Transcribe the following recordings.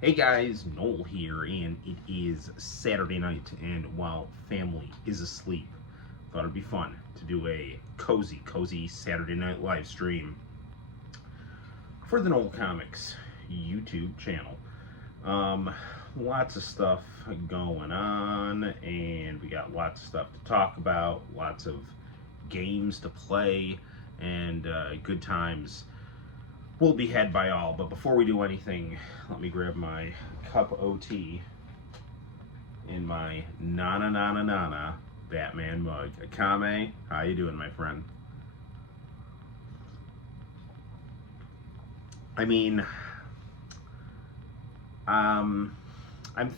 Hey guys, Noel here, and it is Saturday night, and while family is asleep, thought it'd be fun to do a cozy Saturday night live stream for the Noel ComiX YouTube channel. Um, Lots of stuff going on, and we got lots of stuff to talk about, lots of games to play, and good times will be had by all. But before we do anything, let me grab my cup of tea in my Nana Batman mug. Akame, how you doing, my friend? I mean, I'm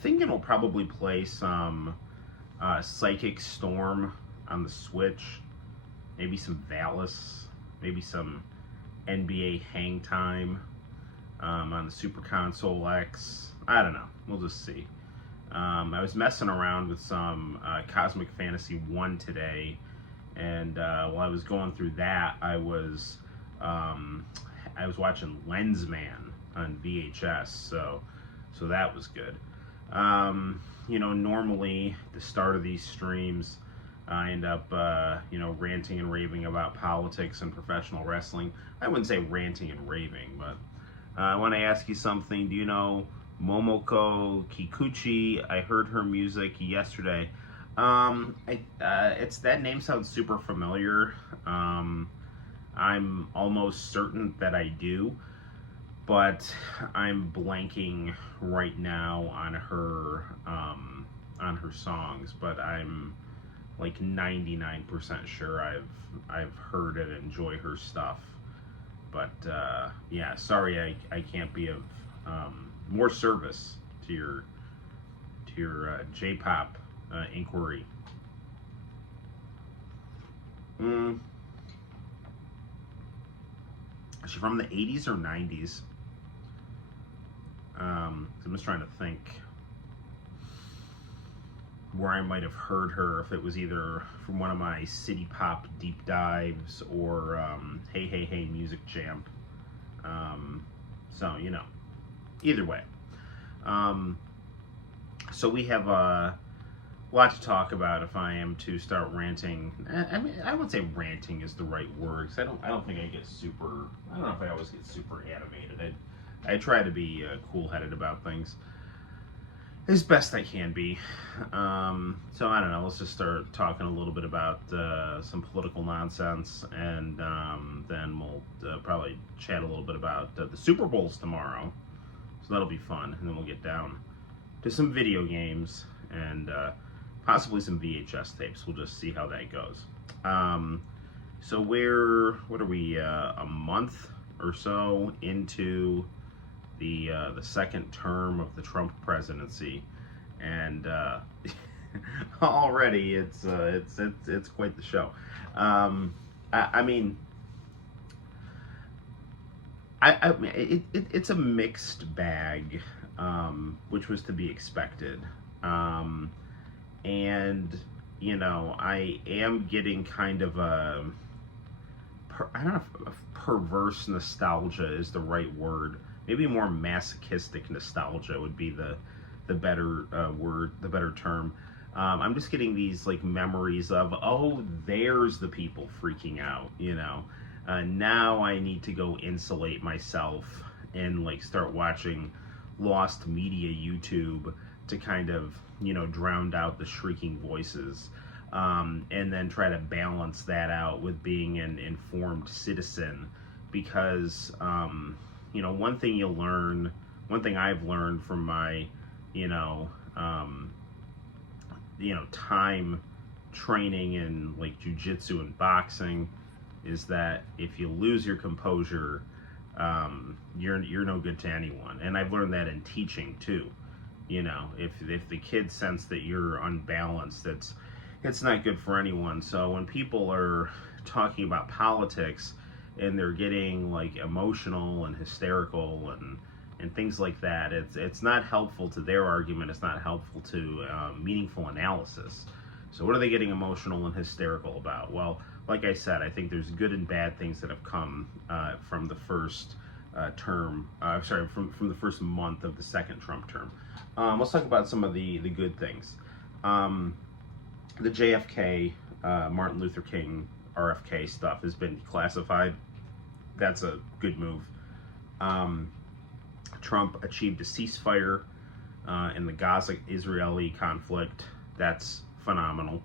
thinking we'll probably play some Psychic Storm on the Switch, maybe some Valis, maybe some NBA Hang Time on the Super Console X. I don't know. We'll just see. I was messing around with some Cosmic Fantasy 1 today, and while I was going through that, I was watching Lensman on VHS, so that was good. Normally the start of these streams, I end up, ranting and raving about politics and professional wrestling. I wouldn't say ranting and raving, but I want to ask you something. Do you know Momoko Kikuchi? I heard her music yesterday. It's that name sounds super familiar. I'm almost certain that I do, but I'm blanking right now on her songs. But I'm like 99% sure I've heard and enjoy her stuff. But yeah, sorry I can't be of more service to your J-pop inquiry. Is she from the 80s or 90s? I'm just trying to think where I might have heard her, if it was either from one of my City Pop deep dives or Hey Hey Hey Music Jam. So, either way. So we have a lot to talk about if I am to start ranting. I mean, I wouldn't say ranting is the right word, because I don't think I get super, I don't know if I always get super animated. I try to be cool-headed about things as best I can be. So I don't know, let's just start talking a little bit about some political nonsense, and then we'll probably chat a little bit about the Super Bowls tomorrow. So that'll be fun, and then we'll get down to some video games and possibly some VHS tapes. We'll just see how that goes. So what are we, a month or so into the second term of the Trump presidency, and already it's quite the show. I mean, it's a mixed bag, which was to be expected. And I am getting kind of I don't know if perverse nostalgia is the right word. Maybe more masochistic nostalgia would be the better word, the better term. I'm just getting these like memories of, oh, there's the people freaking out. Now I need to go insulate myself and like start watching lost media YouTube to kind of drown out the shrieking voices, and then try to balance that out with being an informed citizen, because one thing I've learned from my time training in like jujitsu and boxing is that if you lose your composure, you're no good to anyone. And I've learned that in teaching too. If the kids sense that you're unbalanced, it's not good for anyone. So when people are talking about politics and they're getting like emotional and hysterical and things like that, it's not helpful to their argument. It's not helpful to meaningful analysis. So what are they getting emotional and hysterical about? Well, like I said, I think there's good and bad things that have come from the first term. Sorry, from the first month of the second Trump term. Let's talk about some of the good things. The JFK, Martin Luther King, RFK stuff has been declassified. That's a good move. Trump achieved a ceasefire in the Gaza-Israeli conflict. That's phenomenal.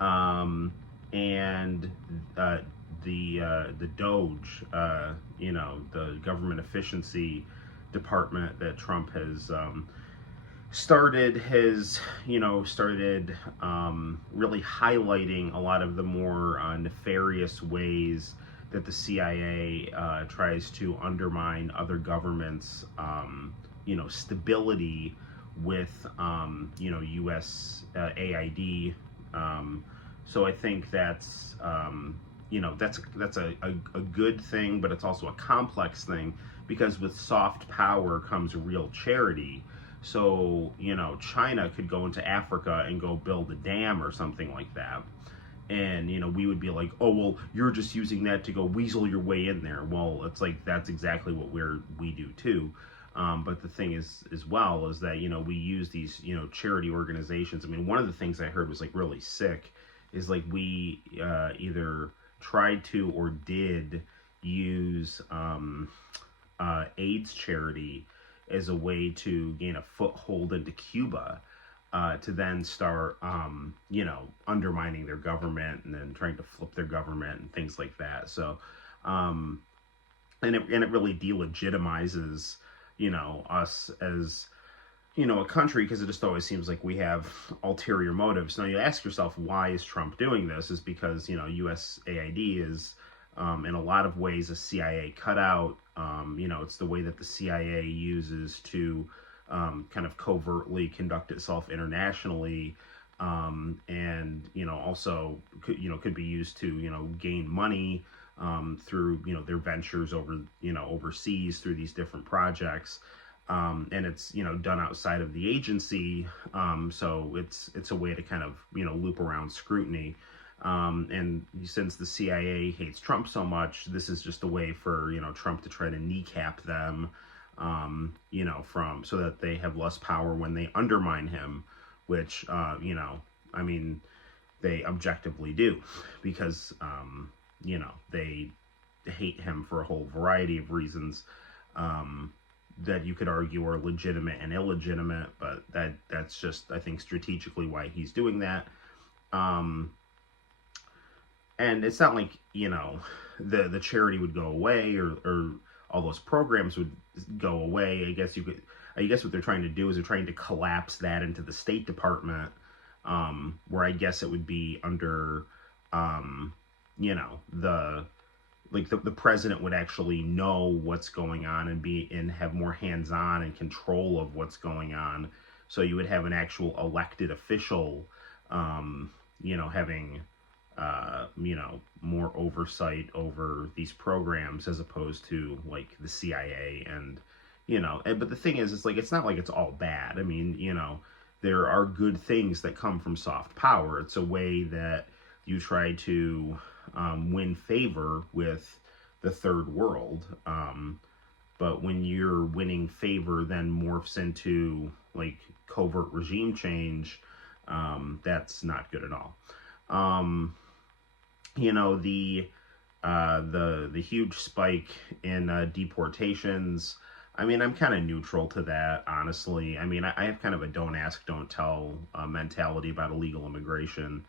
And the Doge, the government efficiency department that Trump has started really highlighting a lot of the more nefarious ways that the CIA tries to undermine other governments, stability with, U.S. AID. So I think that's a good thing, but it's also a complex thing, because with soft power comes real charity. So, China could go into Africa and go build a dam or something like that. And, we would be like, oh, well, you're just using that to go weasel your way in there. Well, it's like, that's exactly what we do too. But the thing is, as well, is that, we use these, charity organizations. I mean, one of the things I heard was like really sick is like we either tried to or did use AIDS charity as a way to gain a foothold into Cuba, to then start, undermining their government and then trying to flip their government and things like that. So, and it really delegitimizes, us as, a country, because it just always seems like we have ulterior motives. Now you ask yourself, why is Trump doing this? Is because, US AID is, in a lot of ways, a CIA cutout. It's the way that the CIA uses to kind of covertly conduct itself internationally, and also could be used to gain money through their ventures overseas through these different projects. And it's done outside of the agency, so it's a way to kind of loop around scrutiny. And since the CIA hates Trump so much, this is just a way for Trump to try to kneecap them, from so that they have less power when they undermine him, which I mean, they objectively do, because they hate him for a whole variety of reasons. That you could argue are legitimate and illegitimate, but that's just, I think, strategically why he's doing that. And it's not like, the charity would go away, or all those programs would go away. I guess what they're trying to do is they're trying to collapse that into the State Department, where I guess it would be under, the president would actually know what's going on and have more hands-on and control of what's going on. So you would have an actual elected official, having, more oversight over these programs, as opposed to like the CIA. And, but the thing is, it's not like it's all bad. I mean, there are good things that come from soft power. It's a way that you try to win favor with the third world, but when your winning favor then morphs into like covert regime change, that's not good at all. The huge spike in deportations, I mean, I'm kind of neutral to that, honestly. I mean, I have kind of a don't ask, don't tell mentality about illegal immigration.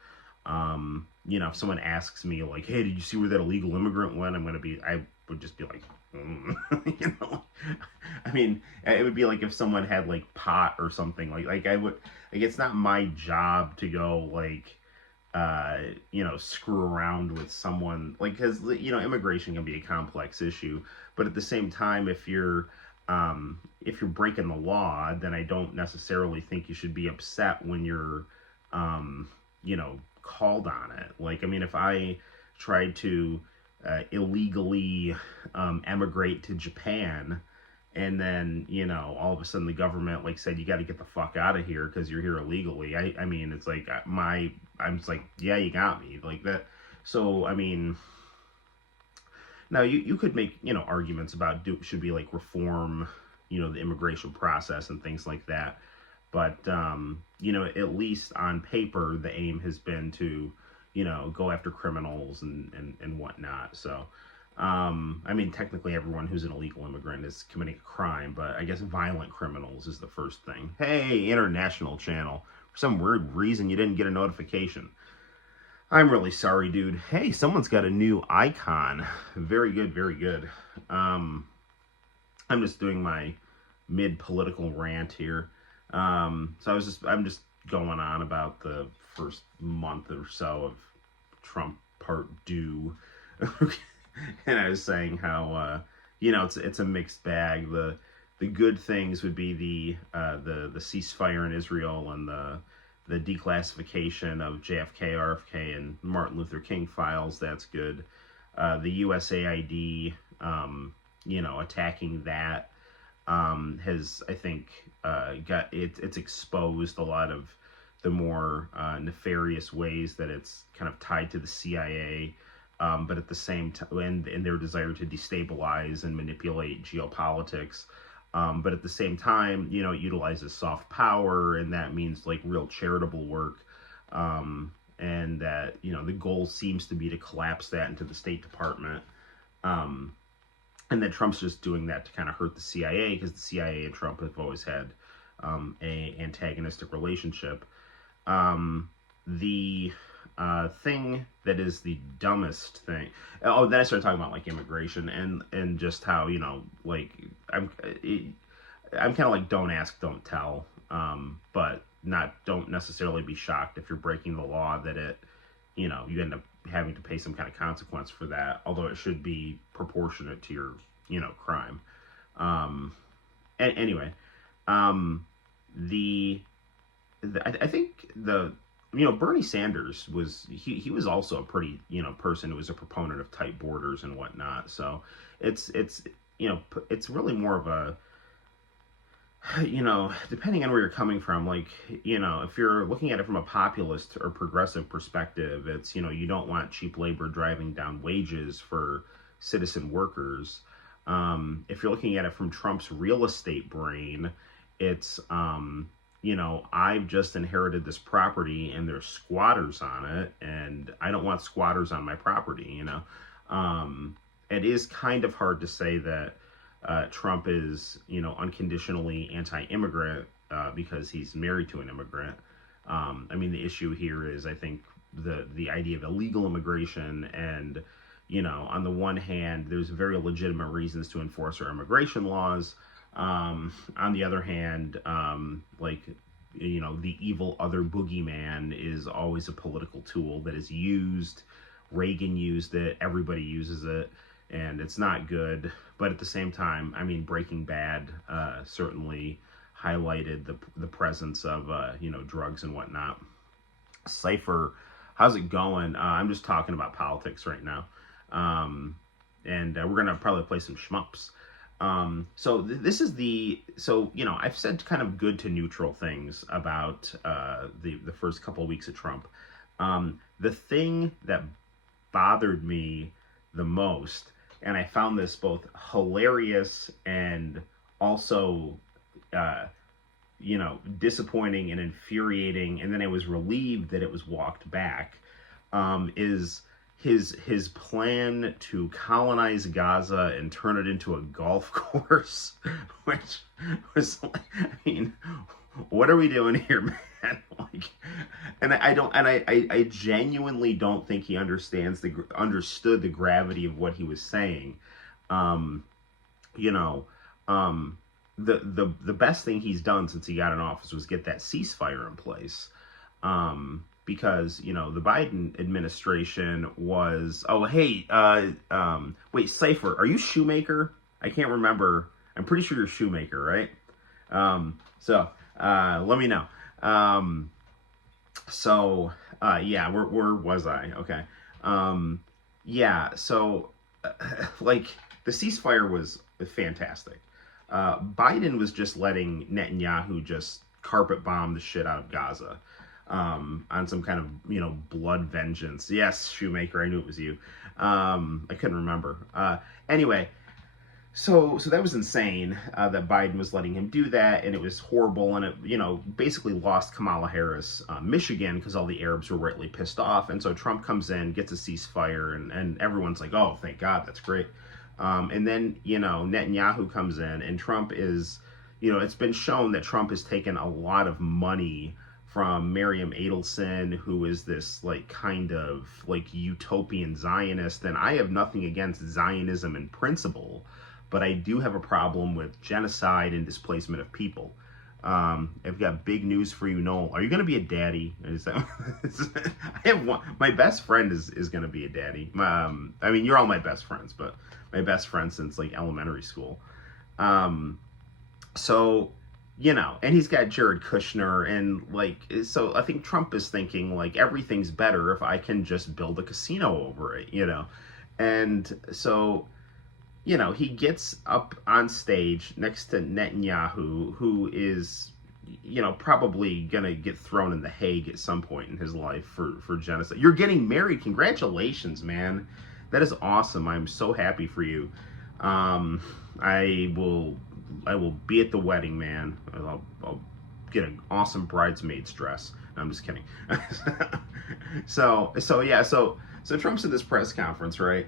If someone asks me like, hey, did you see where that illegal immigrant went? I would just be like, I mean, it would be like if someone had like pot or something, like I would, like, it's not my job to go like, screw around with someone, like, cause immigration can be a complex issue, but at the same time, if you're breaking the law, then I don't necessarily think you should be upset when you're, called on it. Like, I mean, if I tried to illegally emigrate to Japan, and then all of a sudden the government like said you got to get the fuck out of here because you're here illegally, I mean, it's like I'm just like, yeah, you got me, like that. So I mean, Now, you could make, arguments about should be like reform, the immigration process and things like that. But, at least on paper, the aim has been to, go after criminals and whatnot. So, I mean, technically everyone who's an illegal immigrant is committing a crime, but I guess violent criminals is the first thing. Hey, international channel. For some weird reason, you didn't get a notification. I'm really sorry, dude. Hey, someone's got a new icon. Very good, very good. I'm just doing my mid-political rant here. I'm just going on about the first month or so of Trump Part 2. And I was saying how, it's a mixed bag. The good things would be the ceasefire in Israel and the declassification of JFK, RFK, and Martin Luther King files. That's good. The USAID, attacking that has, I think, it's exposed a lot of the more nefarious ways that it's kind of tied to the CIA, but at the same time, and their desire to destabilize and manipulate geopolitics. But at the same time, it utilizes soft power, and that means like real charitable work. And that, the goal seems to be to collapse that into the State Department. And that Trump's just doing that to kind of hurt the CIA, because the CIA and Trump have always had a antagonistic relationship. The thing that is the dumbest thing. Oh, then I started talking about like immigration and just how, I'm kind of like don't ask, don't tell. But don't necessarily be shocked if you're breaking the law that you end up having to pay some kind of consequence for that, although it should be proportionate to your, crime. Anyway, I think Bernie Sanders he was also a pretty, person who was a proponent of tight borders and whatnot. So it's really more of a, depending on where you're coming from, like, if you're looking at it from a populist or progressive perspective, it's, you don't want cheap labor driving down wages for citizen workers. If you're looking at it from Trump's real estate brain, it's, I've just inherited this property and there's squatters on it, and I don't want squatters on my property, It is kind of hard to say that Trump is, unconditionally anti-immigrant because he's married to an immigrant. I mean, the issue here is, I think, the idea of illegal immigration, and, on the one hand, there's very legitimate reasons to enforce our immigration laws. On the other hand, the evil other boogeyman is always a political tool that is used. Reagan used it. Everybody uses it. And it's not good. But at the same time, I mean, Breaking Bad certainly highlighted the presence of, drugs and whatnot. Cypher, how's it going? I'm just talking about politics right now. And we're going to probably play some shmups. This is I've said kind of good to neutral things about the first couple of weeks of Trump. The thing that bothered me the most, and I found this both hilarious and also, disappointing and infuriating, and then I was relieved that it was walked back, is his plan to colonize Gaza and turn it into a golf course, which was like, I mean, what are we doing here, man? Like, and I genuinely don't think he understood the gravity of what he was saying. The best thing he's done since he got in office was get that ceasefire in place. Because, the Biden administration was, wait, Cypher, are you Shoemaker? I can't remember. I'm pretty sure you're Shoemaker, right? Let me know. Where was I? Okay. The ceasefire was fantastic. Biden was just letting Netanyahu just carpet bomb the shit out of Gaza. on some kind of, blood vengeance. Yes, Shoemaker, I knew it was you. I couldn't remember. Anyway, so that was insane that Biden was letting him do that, and it was horrible, and it, basically lost Kamala Harris Michigan because all the Arabs were rightly pissed off, and so Trump comes in, gets a ceasefire, and everyone's like, oh, thank God, that's great. And then, Netanyahu comes in, and Trump is, it's been shown that Trump has taken a lot of money from Miriam Adelson, who is this kind of utopian Zionist, and I have nothing against Zionism in principle, but I do have a problem with genocide and displacement of people. I've got big news for you, Noel. Are you going to be a daddy? I have one. My best friend is going to be a daddy. I mean, you're all my best friends, but my best friend since elementary school. So, and he's got Jared Kushner, and so I think Trump is thinking everything's better if I can just build a casino over it, and so, he gets up on stage next to Netanyahu, who is, probably gonna get thrown in The Hague at some point in his life for genocide. You're getting married. Congratulations, man. That is awesome. I'm so happy for you. I will be at the wedding, man. I'll get an awesome bridesmaid's dress. No, I'm just kidding. So Trump's at this press conference, right?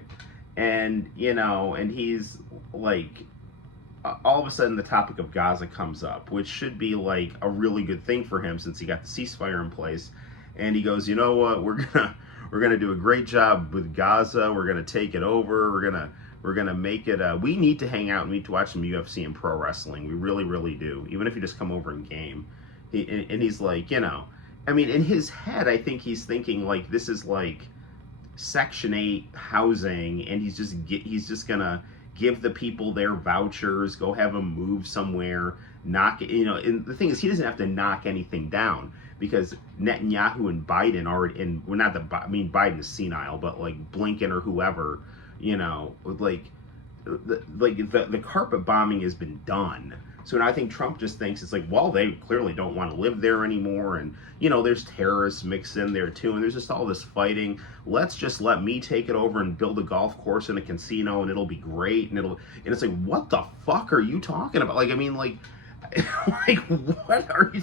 And, and he's all of a sudden the topic of Gaza comes up, which should be a really good thing for him since he got the ceasefire in place. And he goes, you know what, we're gonna do a great job with Gaza. We're gonna take it over. We're gonna make it. We need to hang out and we need to watch some UFC and pro wrestling. We really, really do. Even if you just come over and game. And he's I mean, in his head, I think he's thinking this is Section 8 housing, and he's just gonna give the people their vouchers, go have them move somewhere, knock it. And the thing is, he doesn't have to knock anything down because Netanyahu and Biden already, and well, not the, I mean, Biden is senile, but Blinken or whoever, the carpet bombing has been done. So now I think Trump just thinks it's well, they clearly don't want to live there anymore, and there's terrorists mixed in there too, and there's just all this fighting. Let's just let me take it over and build a golf course and a casino, and it'll be great, and it's what the fuck are you talking about? I mean, what are you?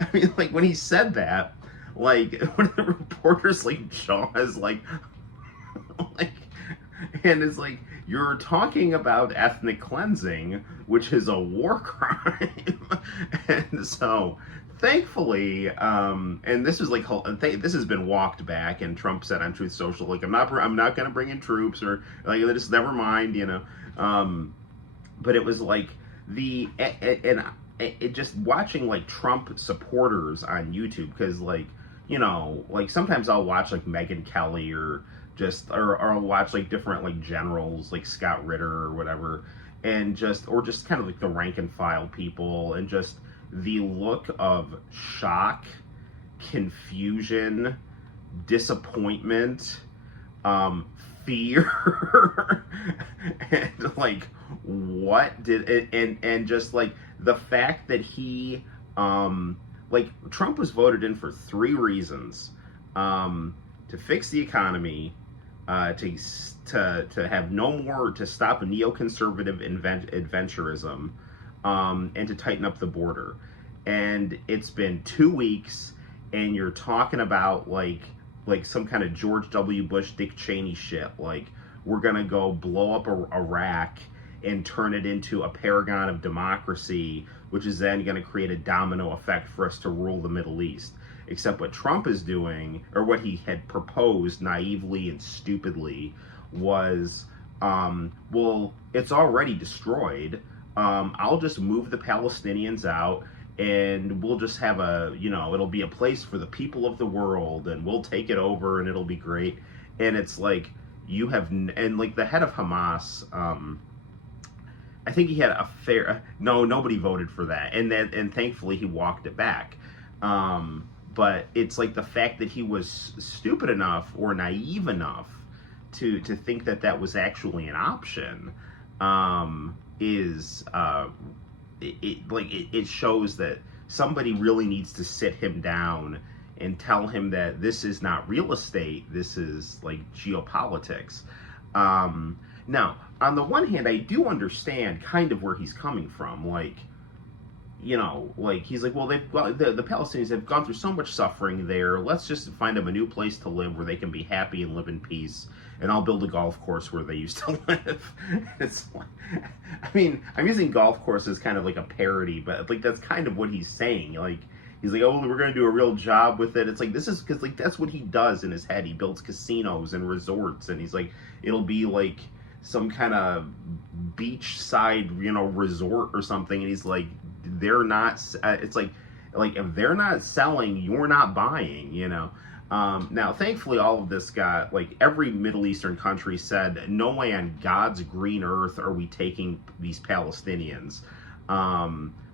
I mean, when he said that, when the reporters jaws and it's you're talking about ethnic cleansing, which is a war crime. And so, thankfully, and this was this has been walked back, and Trump said on Truth Social, I'm not going to bring in troops, or just never mind, but it was it just watching Trump supporters on YouTube, because sometimes I'll watch Megyn Kelly or I'll watch different generals Scott Ritter or whatever, and just kind of the rank and file people, and just the look of shock, confusion, disappointment, fear, and what did it, and just the fact that he Trump was voted in for 3 reasons: to fix the economy, to have no more, to stop neoconservative adventurism, and to tighten up the border. And it's been 2 weeks, and you're talking about some kind of George W. Bush, Dick Cheney shit. We're gonna go blow up Iraq and turn it into a paragon of democracy, which is then gonna create a domino effect for us to rule the Middle East. Except what Trump is doing, or what he had proposed naively and stupidly, was, well, it's already destroyed. I'll just move the Palestinians out, and we'll just have it'll be a place for the people of the world, and we'll take it over, and it'll be great. And it's you have, and the head of Hamas, I think he had a fair, no, nobody voted for that. And thankfully he walked it back. But it's the fact that he was stupid enough or naive enough to think that was actually an option, it shows that somebody really needs to sit him down and tell him that this is not real estate, this is like geopolitics. Now, on the one hand, I do understand kind of where he's coming from. Like, like he's like, well, the Palestinians have gone through so much suffering there. Let's just find them a new place to live where they can be happy and live in peace. And I'll build a golf course where they used to live. It's like, I mean, I'm using golf course as kind of like a parody, but like that's kind of what he's saying. Like, he's like, oh, we're going to do a real job with it. It's like, this is because like that's what he does in his head. He builds casinos and resorts, and he's like, it'll be like some kind of beachside, resort or something. And he's like, they're not. It's like if they're not selling, you're not buying. Now, thankfully, all of this got, like, every Middle Eastern country said, no way on God's green earth are we taking these Palestinians. A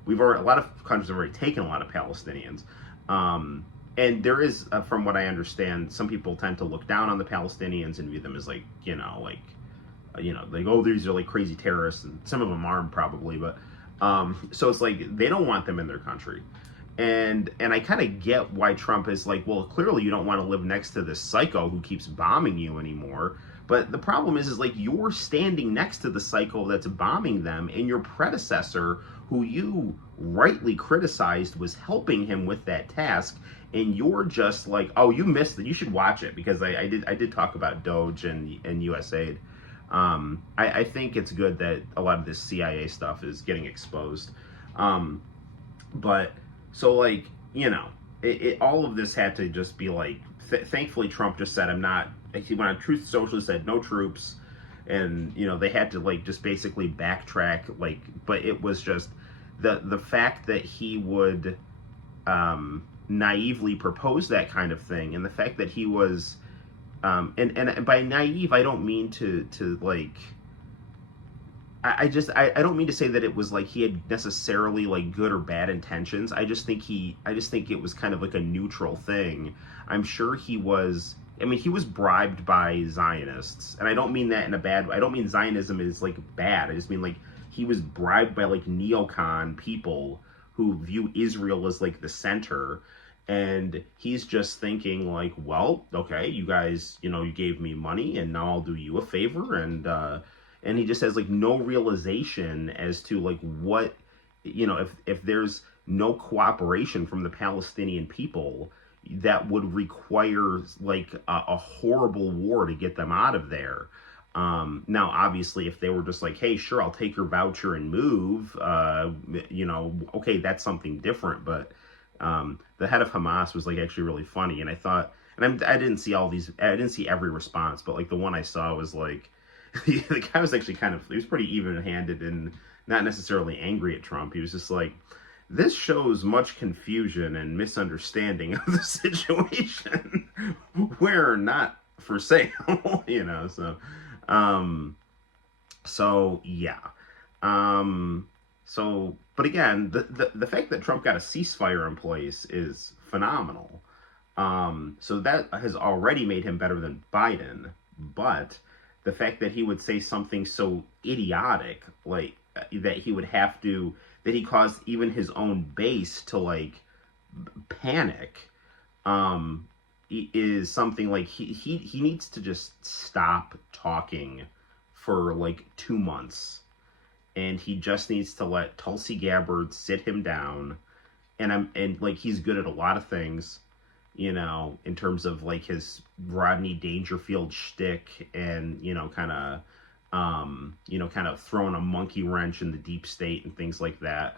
lot of countries have already taken a lot of Palestinians. And there is, from what I understand, some people tend to look down on the Palestinians and view them as, like, like, oh, these are, like, crazy terrorists, and some of them are probably, but, so it's like, they don't want them in their country. And I kind of get why Trump is like, well, clearly you don't want to live next to this psycho who keeps bombing you anymore. But the problem is like, you're standing next to the psycho that's bombing them, and your predecessor, who you rightly criticized, was helping him with that task. And you're just like, oh, you missed it. You should watch it, because I did talk about Doge and USAID. I think it's good that a lot of this CIA stuff is getting exposed. But so, like, all of this had to just be like, thankfully Trump just said, he went on Truth Social, said no troops, and, they had to, like, just basically backtrack, like, but it was just, the fact that he would, naively propose that kind of thing, and the fact that he was, and by naive, I don't mean to like, I don't mean to say that it was like he had necessarily like good or bad intentions. I just think it was kind of like a neutral thing. I'm sure he was bribed by Zionists, and I don't mean that in a bad way. I don't mean Zionism is like bad. I just mean like he was bribed by like neocon people who view Israel as like the center, and he's just thinking like, well, okay, you guys, you gave me money, and now I'll do you a favor, and he just has like no realization as to like what, if there's no cooperation from the Palestinian people, that would require like a horrible war to get them out of there. Now, obviously, if they were just like, hey, sure, I'll take your voucher and move, okay, that's something different. But the head of Hamas was like actually really funny. And I thought, and I didn't see every response, but like the one I saw was like, the guy was actually he was pretty even-handed and not necessarily angry at Trump. He was just like, this shows much confusion and misunderstanding of the situation. We're not for sale, so yeah. But again, the fact that Trump got a ceasefire in place is phenomenal. So that has already made him better than Biden, but the fact that he would say something so idiotic, like that he caused even his own base to like panic, is something like he needs to just stop talking for like 2 months, and he just needs to let Tulsi Gabbard sit him down, and like he's good at a lot of things, in terms of like his Rodney Dangerfield shtick, and kind of throwing a monkey wrench in the deep state and things like that.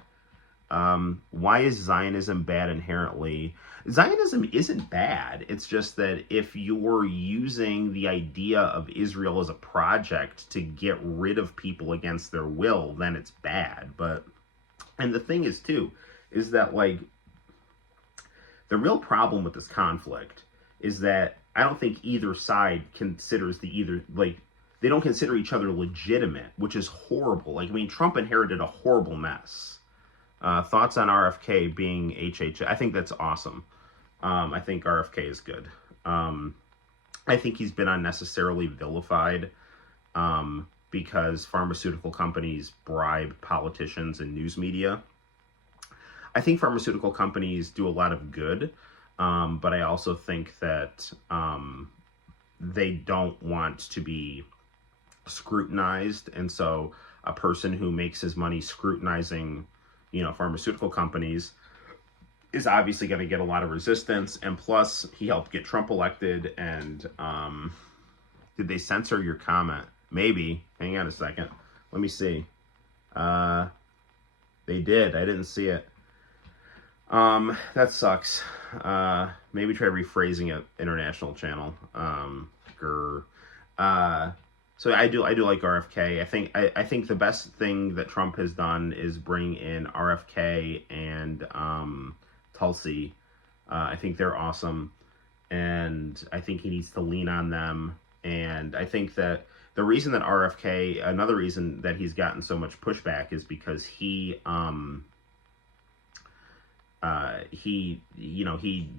Why is Zionism bad inherently? Zionism isn't bad. It's just that if you're using the idea of Israel as a project to get rid of people against their will, then it's bad. And the thing is too, is that like, the real problem with this conflict is that I don't think either side considers they don't consider each other legitimate, which is horrible. Like, Trump inherited a horrible mess. Thoughts on RFK being HH? I think that's awesome. I think RFK is good. I think he's been unnecessarily vilified because pharmaceutical companies bribe politicians and news media. I think pharmaceutical companies do a lot of good. But I also think that they don't want to be scrutinized, and so a person who makes his money scrutinizing, pharmaceutical companies is obviously going to get a lot of resistance. And plus, he helped get Trump elected. And did they censor your comment? Maybe. Hang on a second. Let me see. They did. I didn't see it. That sucks. Maybe try rephrasing it. International channel. So I do like RFK. I think the best thing that Trump has done is bring in RFK and Tulsi. I think they're awesome, and I think he needs to lean on them. And I think that the reason that RFK, another reason that he's gotten so much pushback, is because he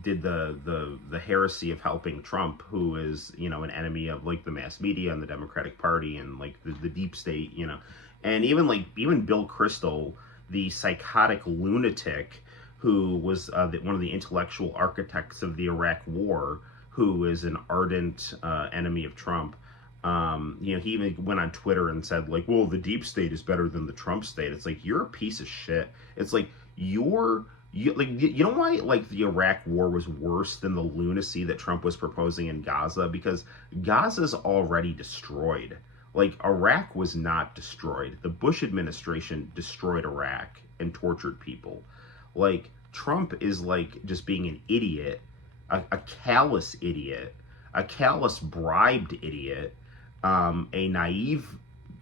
did the heresy of helping Trump, who is, an enemy of like the mass media and the Democratic Party and like the deep state, and even Bill Kristol, the psychotic lunatic who was one of the intellectual architects of the Iraq War, who is an ardent enemy of Trump. He even went on Twitter and said, like, well, the deep state is better than the Trump state. It's like, you're a piece of shit. It's like, you know why, like, the Iraq War was worse than the lunacy that Trump was proposing in Gaza? Because Gaza's already destroyed. Like, Iraq was not destroyed. The Bush administration destroyed Iraq and tortured people. Like, Trump is, like, just being an idiot, a callous idiot, a callous bribed idiot, a naive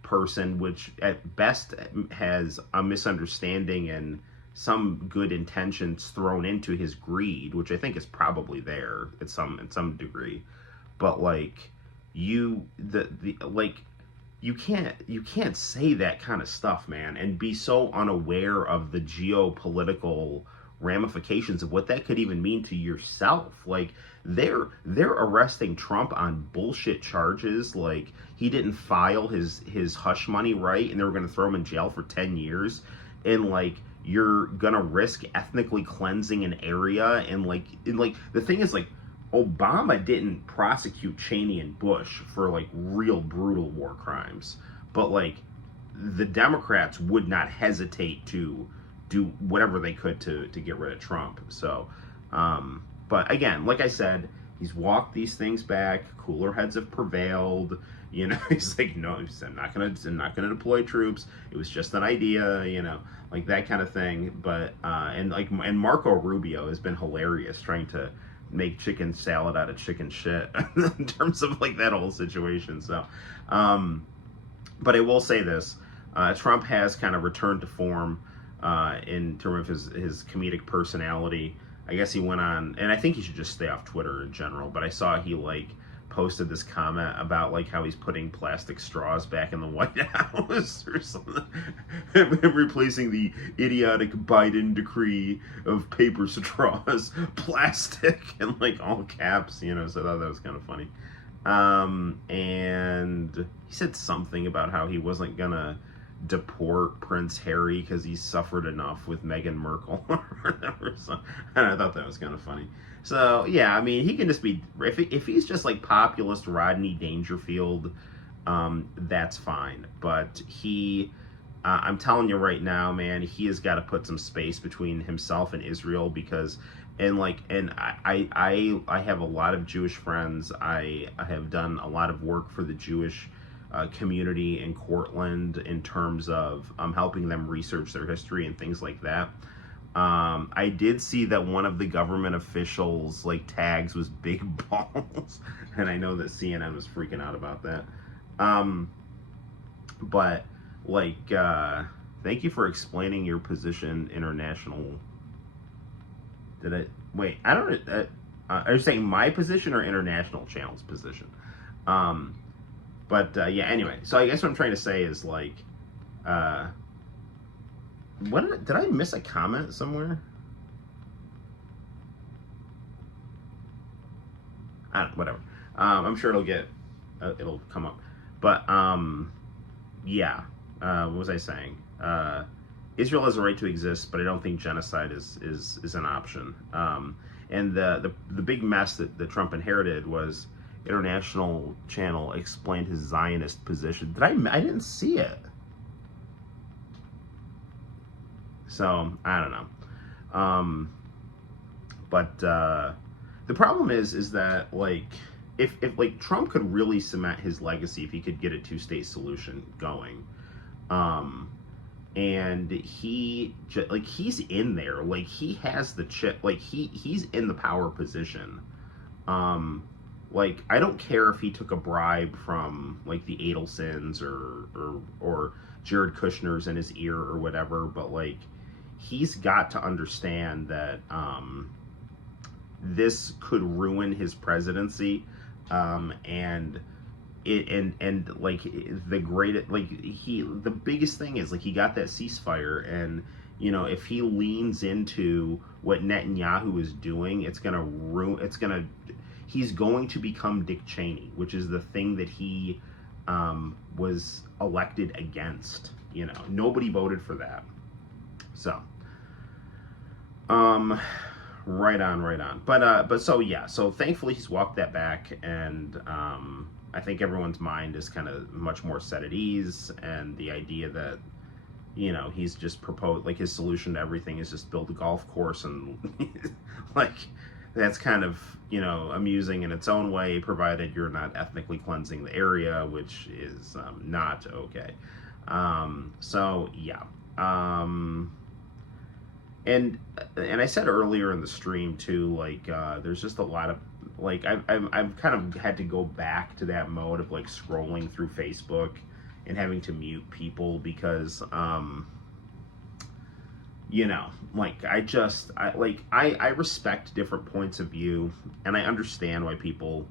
person, which at best has a misunderstanding and some good intentions thrown into his greed, which I think is probably there at some degree. But like, you can't say that kind of stuff, man, and be so unaware of the geopolitical ramifications of what that could even mean to yourself. Like, they're arresting Trump on bullshit charges. Like, he didn't file his hush money right, and they were going to throw him in jail for 10 years. And like, you're gonna risk ethnically cleansing an area. And the thing is, like, Obama didn't prosecute Cheney and Bush for like real brutal war crimes, but like, the Democrats would not hesitate to do whatever they could to get rid of Trump. So, but again, like I said, he's walked these things back. Cooler heads have prevailed. He's like, no, I'm not gonna deploy troops. It was just an idea, like that kind of thing. But and Marco Rubio has been hilarious trying to make chicken salad out of chicken shit in terms of like that whole situation. So, but I will say this: Trump has kind of returned to form in terms of his comedic personality. I guess he went on, and I think he should just stay off Twitter in general. But I saw he like posted this comment about like how he's putting plastic straws back in the White House or something, and replacing the idiotic Biden decree of paper straws, plastic, and like all caps, so I thought that was kind of funny. And he said something about how he wasn't gonna deport Prince Harry because he suffered enough with Meghan Merkel or whatever. So, and I thought that was kind of funny. So yeah, I mean, he can just be, if he's just like populist Rodney Dangerfield, that's fine. But I'm telling you right now, man, he has got to put some space between himself and Israel, because I have a lot of Jewish friends. I have done a lot of work for the Jewish community in Cortland in terms of helping them research their history and things like that. I did see that one of the government officials like tags was big balls, and I know that CNN was freaking out about that. But like, thank you for explaining your position, international. Wait, I don't. Are you saying my position or international channel's position? But yeah, anyway, so I guess what I'm trying to say is like, did I miss a comment somewhere? Whatever. I'm sure it'll come up. But yeah, what was I saying? Israel has a right to exist, but I don't think genocide is an option. And the big mess that Trump inherited was international channel explained his Zionist position. I didn't see it. So I don't know. But the problem is that like if like Trump could really cement his legacy if he could get a two-state solution going, and he's in there, like he has the chip, like he's in the power position. Like I don't care if he took a bribe from like the Adelsons or Jared Kushner's in his ear or whatever, but like he's got to understand that this could ruin his presidency, and like the biggest thing is like he got that ceasefire, and you know if he leans into what Netanyahu is doing, he's going to become Dick Cheney, which is the thing that he was elected against. You know, nobody voted for that. So right on. But so yeah, so thankfully he's walked that back, and I think everyone's mind is kind of much more set at ease, and the idea that, you know, he's just proposed, like his solution to everything is just build a golf course, and like that's kind of, you know, amusing in its own way, provided you're not ethnically cleansing the area, which is not okay. So yeah. And I said earlier in the stream too, like there's just a lot of like I've kind of had to go back to that mode of like scrolling through Facebook and having to mute people because you know, like I respect different points of view, and I understand why people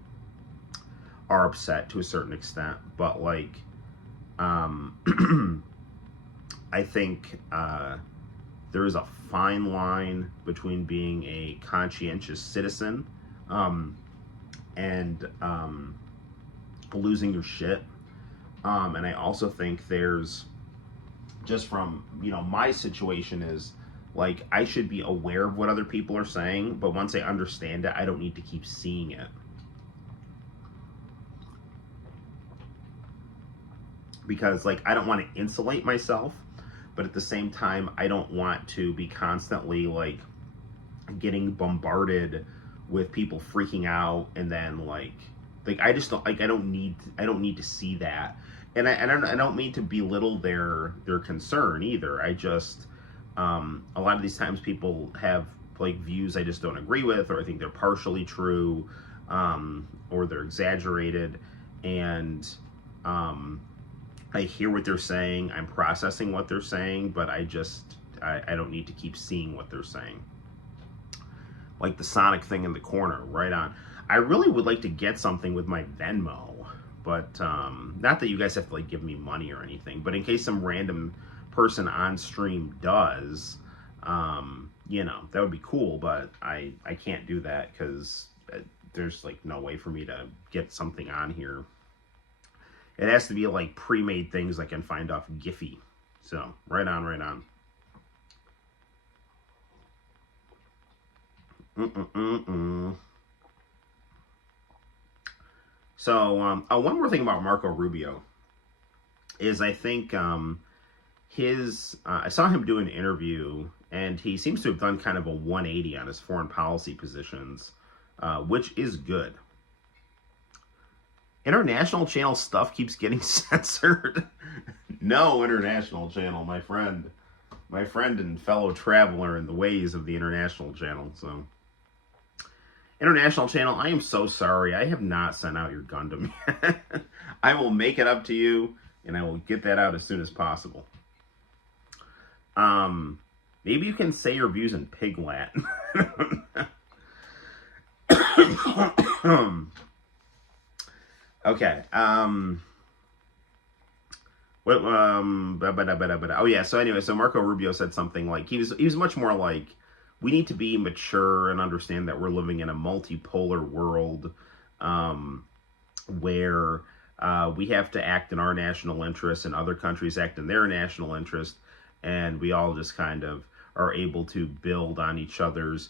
are upset to a certain extent, but like I think there is a fine line between being a conscientious citizen and losing your shit. And I also think there's, just from, you know, my situation is, like, I should be aware of what other people are saying, but once I understand it, I don't need to keep seeing it. Because, like, I don't want to insulate myself, but at the same time, I don't want to be constantly, like, getting bombarded with people freaking out, and then, like I just don't, like, I don't need to see that. And I don't mean to belittle their concern either. I just, a lot of these times people have, like, views I just don't agree with, or I think they're partially true, or they're exaggerated, and, I hear what they're saying, I'm processing what they're saying, but I don't need to keep seeing what they're saying. Like the Sonic thing in the corner, right on. I really would like to get something with my Venmo, but not that you guys have to, like, give me money or anything, but in case some random person on stream does, you know, that would be cool, but I can't do that because there's, like, no way for me to get something on here. It has to be, like, pre-made things I can find off Giphy. So, right on. So, one more thing about Marco Rubio is I think I saw him do an interview, and he seems to have done kind of a 180 on his foreign policy positions, which is good. International channel stuff keeps getting censored. No, international channel, my friend and fellow traveler in the ways of the international channel. So, international channel, I am so sorry. I have not sent out your Gundam yet. I will make it up to you, and I will get that out as soon as possible. Maybe you can say your views in Pig Latin. Okay. Oh yeah. So anyway, so Marco Rubio said something like he was much more like, we need to be mature and understand that we're living in a multipolar world, where we have to act in our national interests and other countries act in their national interest, and we all just kind of are able to build on each other's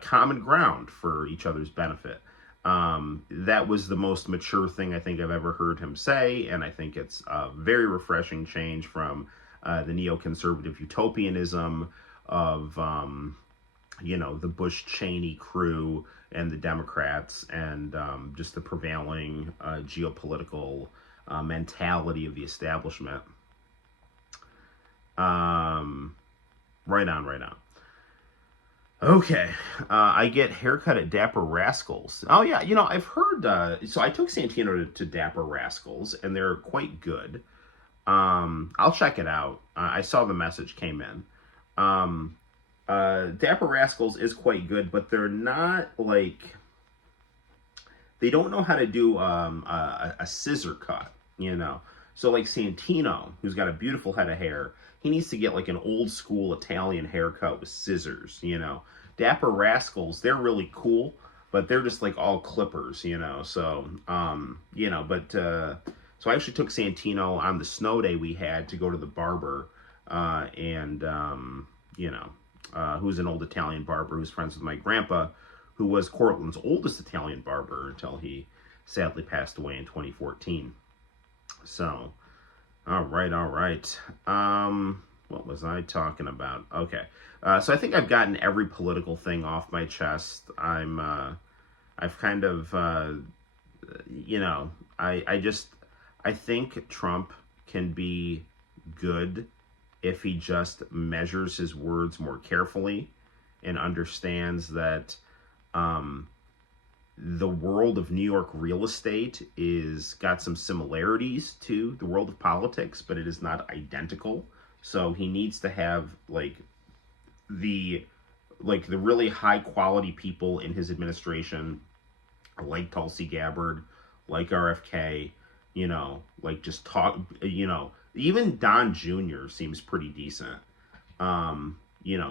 common ground for each other's benefit. That was the most mature thing I think I've ever heard him say, and I think it's a very refreshing change from the neoconservative utopianism of the Bush-Cheney crew and the Democrats, and just the prevailing geopolitical mentality of the establishment. Right on. Okay, I get haircut at Dapper Rascals. Oh yeah, I've heard. So I took Santino to Dapper Rascals, and they're quite good. I'll check it out. I saw the message came in. Dapper Rascals is quite good, but they're not like, they don't know how to do a scissor cut, So like Santino, who's got a beautiful head of hair, he needs to get like an old school Italian haircut with scissors, Dapper Rascals, they're really cool, but they're just like all clippers, So, so I actually took Santino on the snow day we had to go to the barber, who's an old Italian barber who's friends with my grandpa, who was Cortland's oldest Italian barber until he sadly passed away in 2014. So, all right. What was I talking about? Okay. So I think I've gotten every political thing off my chest. I've kind of, I think Trump can be good if he just measures his words more carefully and understands that the world of New York real estate is got some similarities to the world of politics, but it is not identical. So he needs to have the really high quality people in his administration, like Tulsi Gabbard, like RFK, just talk, even Don Jr. seems pretty decent.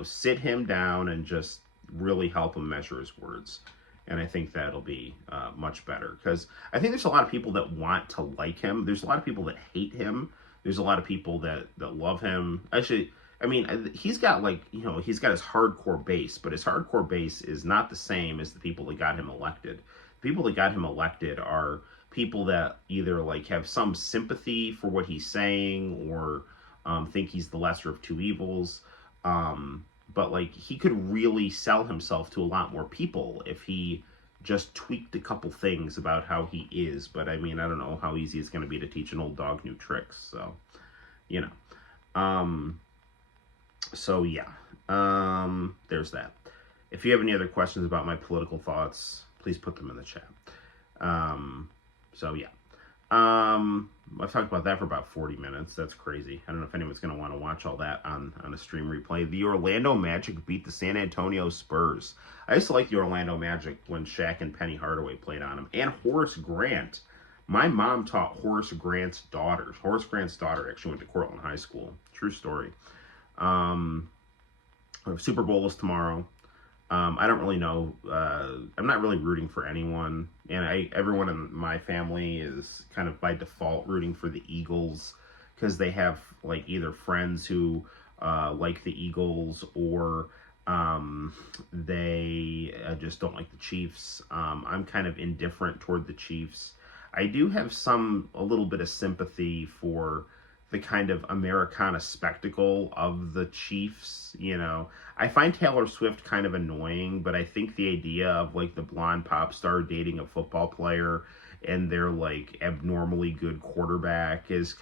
Sit him down and just really help him measure his words. And I think that'll be much better, because I think there's a lot of people that want to like him. There's a lot of people that hate him. There's a lot of people that love him. Actually, I mean, he's got he's got his hardcore base, but his hardcore base is not the same as the people that got him elected. The people that got him elected are people that either have some sympathy for what he's saying, or think he's the lesser of two evils. But he could really sell himself to a lot more people if he just tweaked a couple things about how he is. But I mean, I don't know how easy it's going to be to teach an old dog new tricks. So, there's that. If you have any other questions about my political thoughts, please put them in the chat. I've talked about that for about 40 minutes. That's crazy. I don't know if anyone's going to want to watch all that on a stream replay. The Orlando Magic beat the San Antonio Spurs. I used to like the Orlando Magic when Shaq and Penny Hardaway played on them. And Horace Grant. My mom taught Horace Grant's daughter. Horace Grant's daughter actually went to Cortland High School. True story. Super Bowl is tomorrow. I don't really know. I'm not really rooting for anyone, and everyone in my family is kind of by default rooting for the Eagles, because they have either friends who like the Eagles, or they just don't like the Chiefs. I'm kind of indifferent toward the Chiefs. I do have a little bit of sympathy for the kind of Americana spectacle of the Chiefs. I find Taylor Swift kind of annoying, but I think the idea of the blonde pop star dating a football player and their abnormally good quarterback is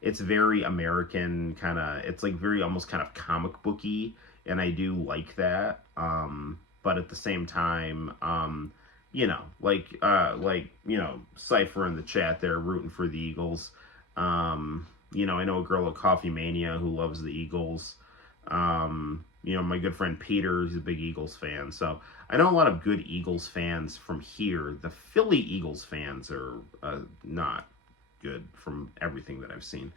it's very American, it's very almost kind of comic booky, and I do like that. But at the same time, Cypher in the chat there rooting for the Eagles. I know a girl at Coffee Mania who loves the Eagles. My good friend Peter, he's a big Eagles fan. So I know a lot of good Eagles fans from here. The Philly Eagles fans are not good from everything that I've seen.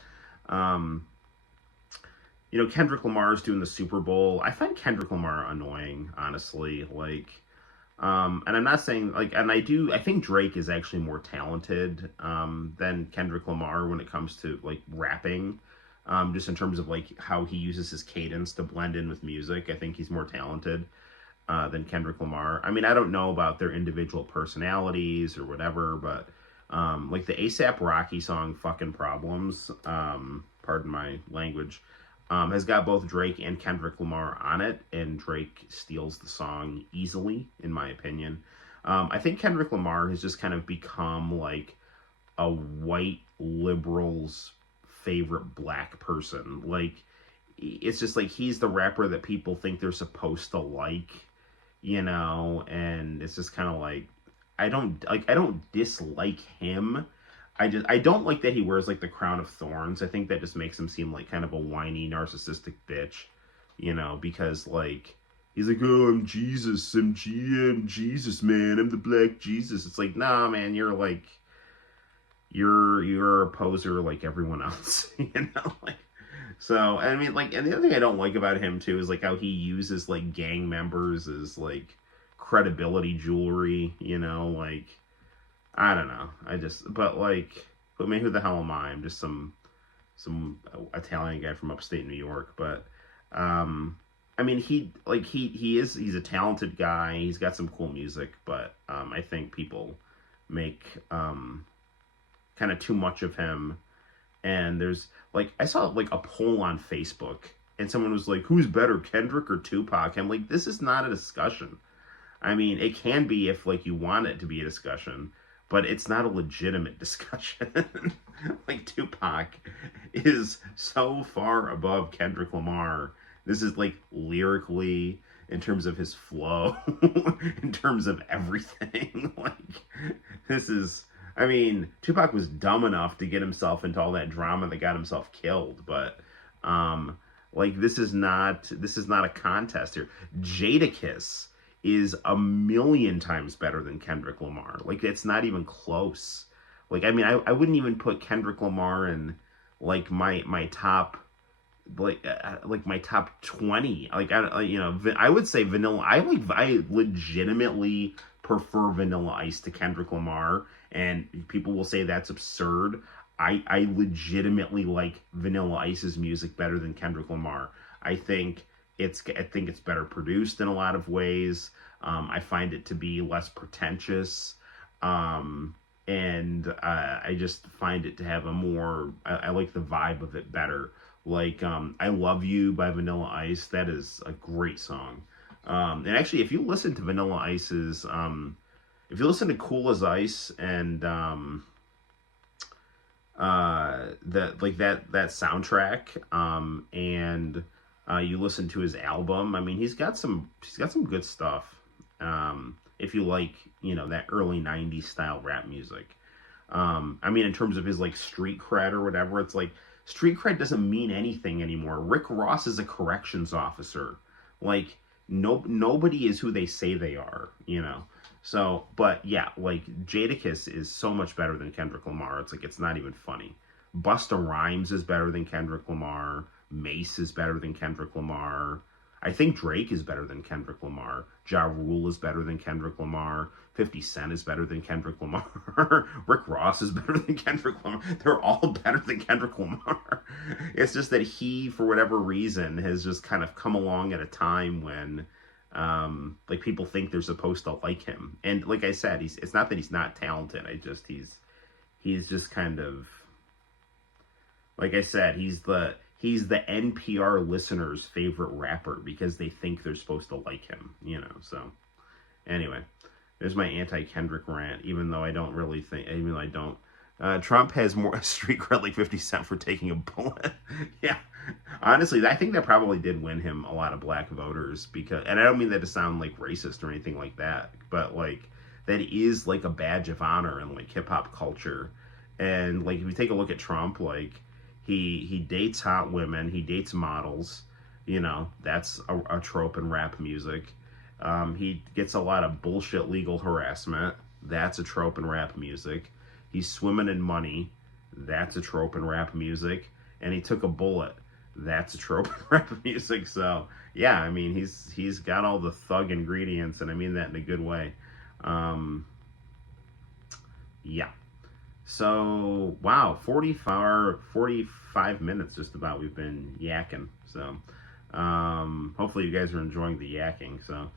Kendrick Lamar's doing the Super Bowl. I find Kendrick Lamar annoying, honestly. And I'm not saying I think Drake is actually more talented than Kendrick Lamar when it comes to rapping. just in terms of like how he uses his cadence to blend in with music. I think he's more talented than Kendrick Lamar. I mean, I don't know about their individual personalities or whatever, but like the ASAP Rocky song "Fucking Problems," pardon my language, has got both Drake and Kendrick Lamar on it, and Drake steals the song easily, in my opinion. I think Kendrick Lamar has just kind of become like a white liberal's favorite black person. Like, it's just like he's the rapper that people think they're supposed to like, you know, and it's just kind of like I don't dislike him. I don't like that he wears like the crown of thorns. I think that just makes him seem like kind of a whiny narcissistic bitch, you know, because like he's like, oh, I'm Jesus, I'm Jesus, man, I'm the black Jesus. It's like, nah, man, you're like you're a poser like everyone else, you know, like. So, I mean, like, and the other thing I don't like about him, too, is, like, how he uses, like, gang members as, like, credibility jewelry, you know, like, I don't know. But, like, I mean, who the hell am I? I'm just some Italian guy from upstate New York, but, I mean, he's a talented guy, he's got some cool music, but, I think people make, kind of too much of him. And there's, like, I saw, like, a poll on Facebook, and someone was like, who's better, Kendrick or Tupac? I'm like, this is not a discussion. I mean, it can be if, like, you want it to be a discussion, but it's not a legitimate discussion. Like, Tupac is so far above Kendrick Lamar. This is, like, lyrically, in terms of his flow, in terms of everything. Like, this is... I mean, Tupac was dumb enough to get himself into all that drama that got himself killed, but like this is not a contest here. Jadakiss is a million times better than Kendrick Lamar. Like, it's not even close. Like, I mean, I wouldn't even put Kendrick Lamar in like my top like my top 20. Like, I would say Vanilla. I legitimately prefer Vanilla Ice to Kendrick Lamar, and people will say that's absurd. I legitimately like Vanilla Ice's music better than Kendrick Lamar. I think it's better produced in a lot of ways. I find it to be less pretentious, and I just find it to have a more. I like the vibe of it better. Like, I Love You by Vanilla Ice. That is a great song. And actually, if you listen to Vanilla Ice's, if you listen to Cool as Ice and that soundtrack, and you listen to his album, I mean, he's got some good stuff. If you like, that early '90s style rap music. I mean, in terms of his like street cred or whatever, it's like street cred doesn't mean anything anymore. Rick Ross is a corrections officer. Like, nobody is who they say they are, So, but yeah, like, Jadakiss is so much better than Kendrick Lamar. It's like, it's not even funny. Busta Rhymes is better than Kendrick Lamar. Mace is better than Kendrick Lamar. I think Drake is better than Kendrick Lamar. Ja Rule is better than Kendrick Lamar. 50 Cent is better than Kendrick Lamar. Rick Ross is better than Kendrick Lamar. They're all better than Kendrick Lamar. It's just that he, for whatever reason, has just kind of come along at a time when, like, people think they're supposed to like him. And like I said, it's not that he's not talented. He's just kind of, like I said, he's the NPR listener's favorite rapper because they think they're supposed to like him, so anyway, there's my anti-Kendrick rant, even though I don't. Trump has more street cred like 50 Cent for taking a bullet. Yeah, honestly, I think that probably did win him a lot of black voters, and I don't mean that to sound like racist or anything like that, but like, that is like a badge of honor in like hip hop culture. And like, if you take a look at Trump, like, he dates hot women, he dates models, that's a trope in rap music. He gets a lot of bullshit legal harassment, that's a trope in rap music. He's swimming in money, that's a trope in rap music. And he took a bullet, that's a trope in rap music. So yeah, I mean, he's got all the thug ingredients, and I mean that in a good way. Yeah. So, wow, 45 minutes just about we've been yakking. So, hopefully you guys are enjoying the yakking. So,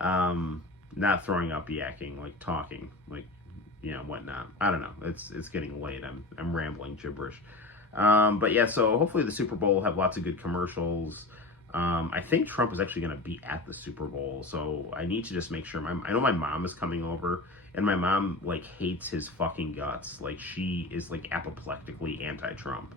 not throwing up yakking, like talking, like, whatnot. I don't know. It's getting late. I'm rambling gibberish. But yeah, so hopefully the Super Bowl will have lots of good commercials. I think Trump is actually going to be at the Super Bowl, so I need to just make sure. I know my mom is coming over, and my mom like hates his fucking guts. Like she is like apoplectically anti-Trump,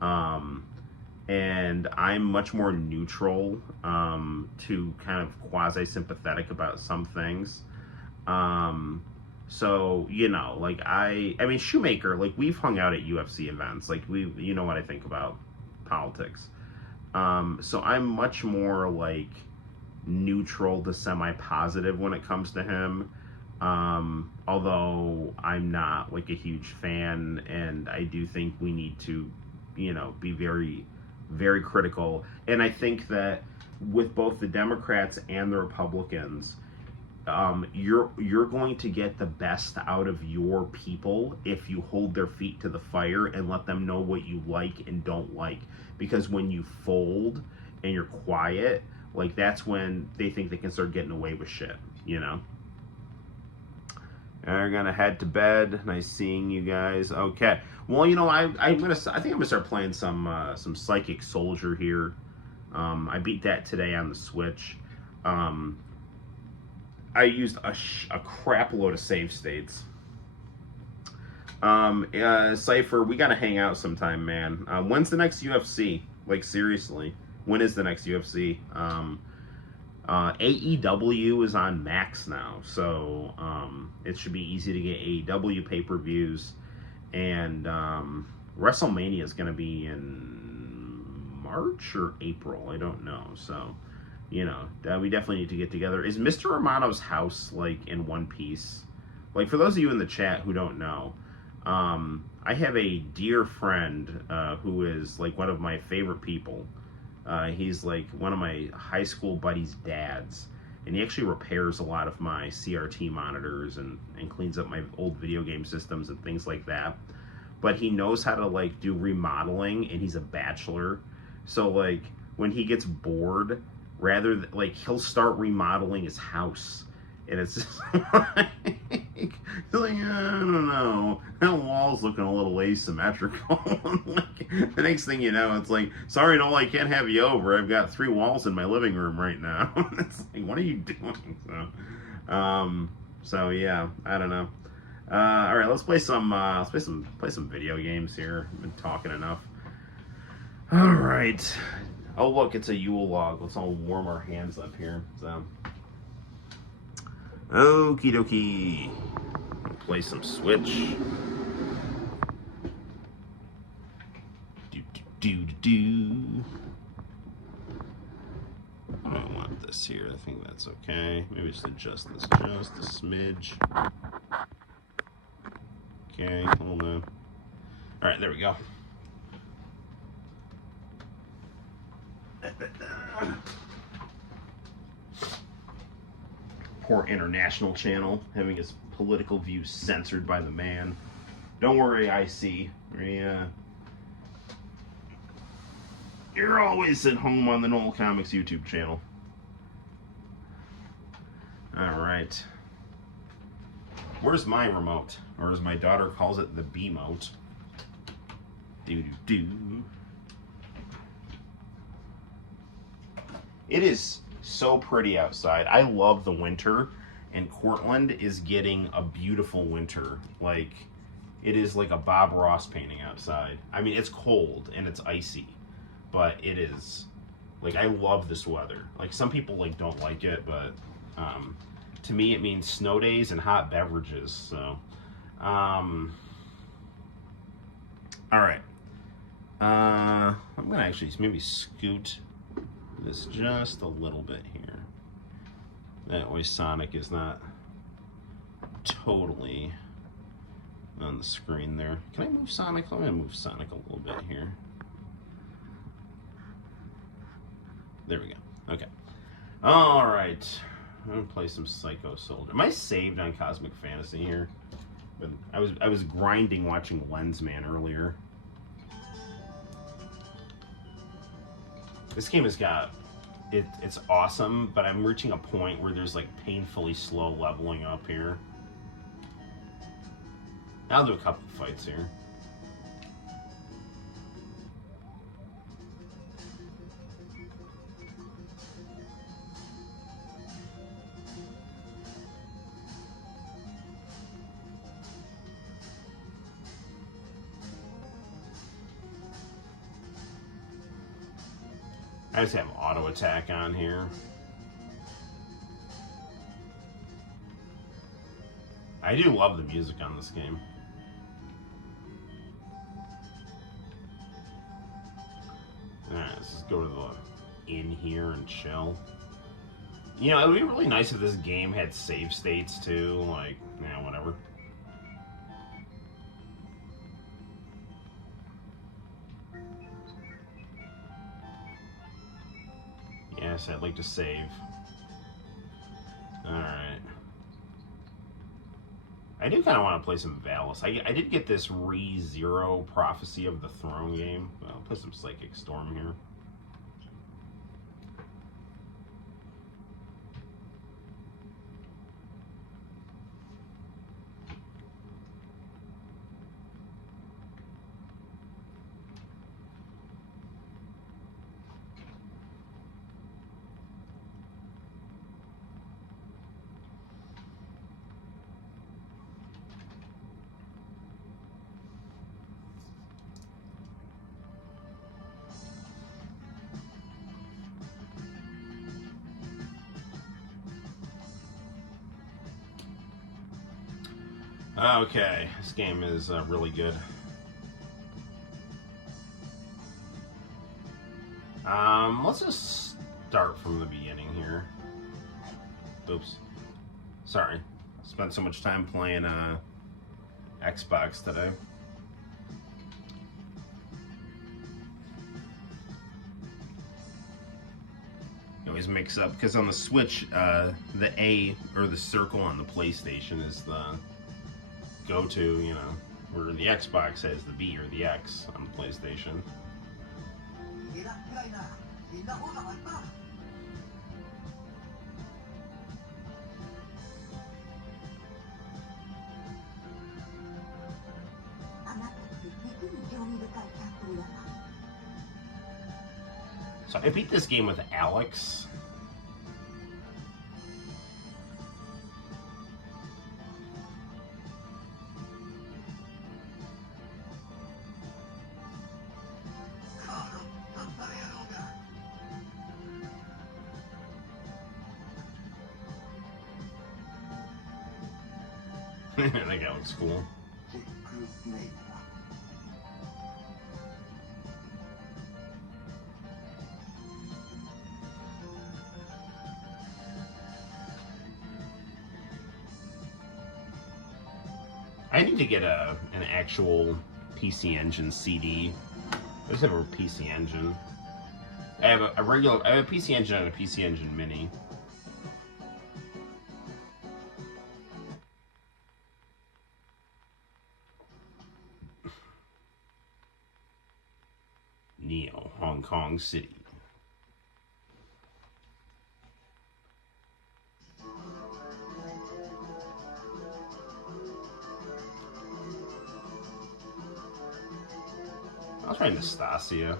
and I'm much more neutral to kind of quasi-sympathetic about some things. So like I mean Shoemaker, like we've hung out at UFC events, like you know what I think about politics. So I'm much more like neutral to semi-positive when it comes to him. Although I'm not like a huge fan, and I do think we need to, be very, very critical. And I think that with both the Democrats and the Republicans, you're going to get the best out of your people if you hold their feet to the fire and let them know what you like and don't like. Because when you fold and you're quiet, like that's when they think they can start getting away with shit, And we're gonna head to bed. Nice seeing you guys. Okay. Well, I think I'm gonna start playing some Psychic Soldier here. I beat that today on the Switch. I used a crap load of save states. Cypher, we gotta hang out sometime, man. When's the next UFC? Like, seriously. When is the next UFC? AEW is on Max now, so it should be easy to get AEW pay-per-views. And WrestleMania is gonna be in March or April, I don't know. So, we definitely need to get together. Is Mr. Romano's house, like, in one piece? Like, for those of you in the chat who don't know, I have a dear friend who is, like, one of my favorite people. He's, like, one of my high school buddies' dads. And he actually repairs a lot of my CRT monitors and cleans up my old video game systems and things like that. But he knows how to, like, do remodeling, and he's a bachelor. So, like, when he gets bored, like, he'll start remodeling his house. And it's just like, he's like, I don't know, that wall's looking a little asymmetrical. Like, the next thing you know, it's like, sorry, Noel, I can't have you over. I've got 3 walls in my living room right now. It's like, what are you doing? So yeah, I don't know. All right, let's play some video games here. I've been talking enough. All right. Oh, look, it's a Yule log. Let's all warm our hands up here. So, okie dokie. Play some Switch. Do. I don't want this here. I think that's okay. Maybe just adjust this just a smidge. Okay, hold on. All right, there we go. Poor international channel having his political views censored by the man. Don't worry, IC. You're always at home on the Noel ComiX YouTube channel. Alright. Where's my remote? Or as my daughter calls it, the B-mote. Do. It is so pretty outside. I love the winter, and Cortland is getting a beautiful winter. Like, it is like a Bob Ross painting outside. I mean, it's cold and it's icy, but it is, like, I love this weather. Like, some people, like, don't like it, but to me it means snow days and hot beverages. So, all right. I'm gonna actually maybe scoot this just a little bit here. That way Sonic is not totally on the screen there. Can I move Sonic? I'm gonna move Sonic a little bit here. There we go. Okay. All right. I'm gonna play some Psycho Soldier. Am I saved on Cosmic Fantasy here? But I was grinding watching Lensman earlier. This game has got it's awesome, but I'm reaching a point where there's like painfully slow leveling up here. I'll do a couple fights here. I just have auto attack on here. I do love the music on this game. Alright, let's just go to the inn here and chill. You know, it would be really nice if this game had save states too, like, yeah, whatever. Yes, I'd like to save. Alright. I do kind of want to play some Valis. I did get this ReZero Prophecy of the Throne game. Well, I'll play some Psychic Storm here. Okay, this game is really good. Let's just start from the beginning here. Oops. Sorry. Spent so much time playing Xbox today. Always mix up because on the Switch, the A or the circle on the PlayStation is the go-to, you know, where the Xbox has the B or the X on the PlayStation. So I beat this game with Alex. That guy looks cool. I need to get an actual PC Engine CD. I just have a PC Engine. I have a PC Engine and a PC Engine Mini. Neo, Hong Kong City. I'll try Nastasia.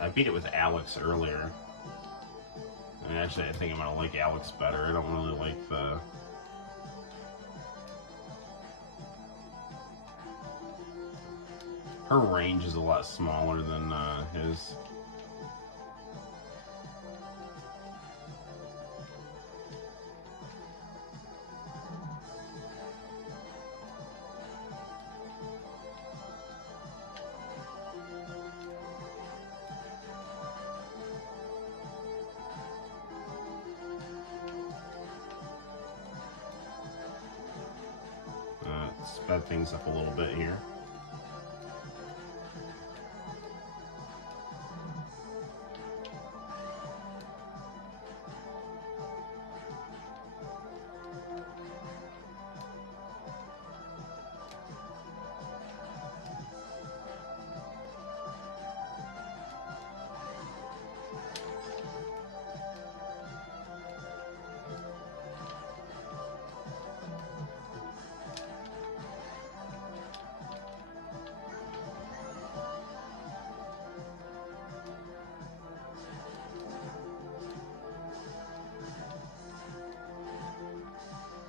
I beat it with Alex earlier. And actually, I think I'm gonna like Alex better. I don't really like the... Her range is a lot smaller than his. Sped things up a little bit here.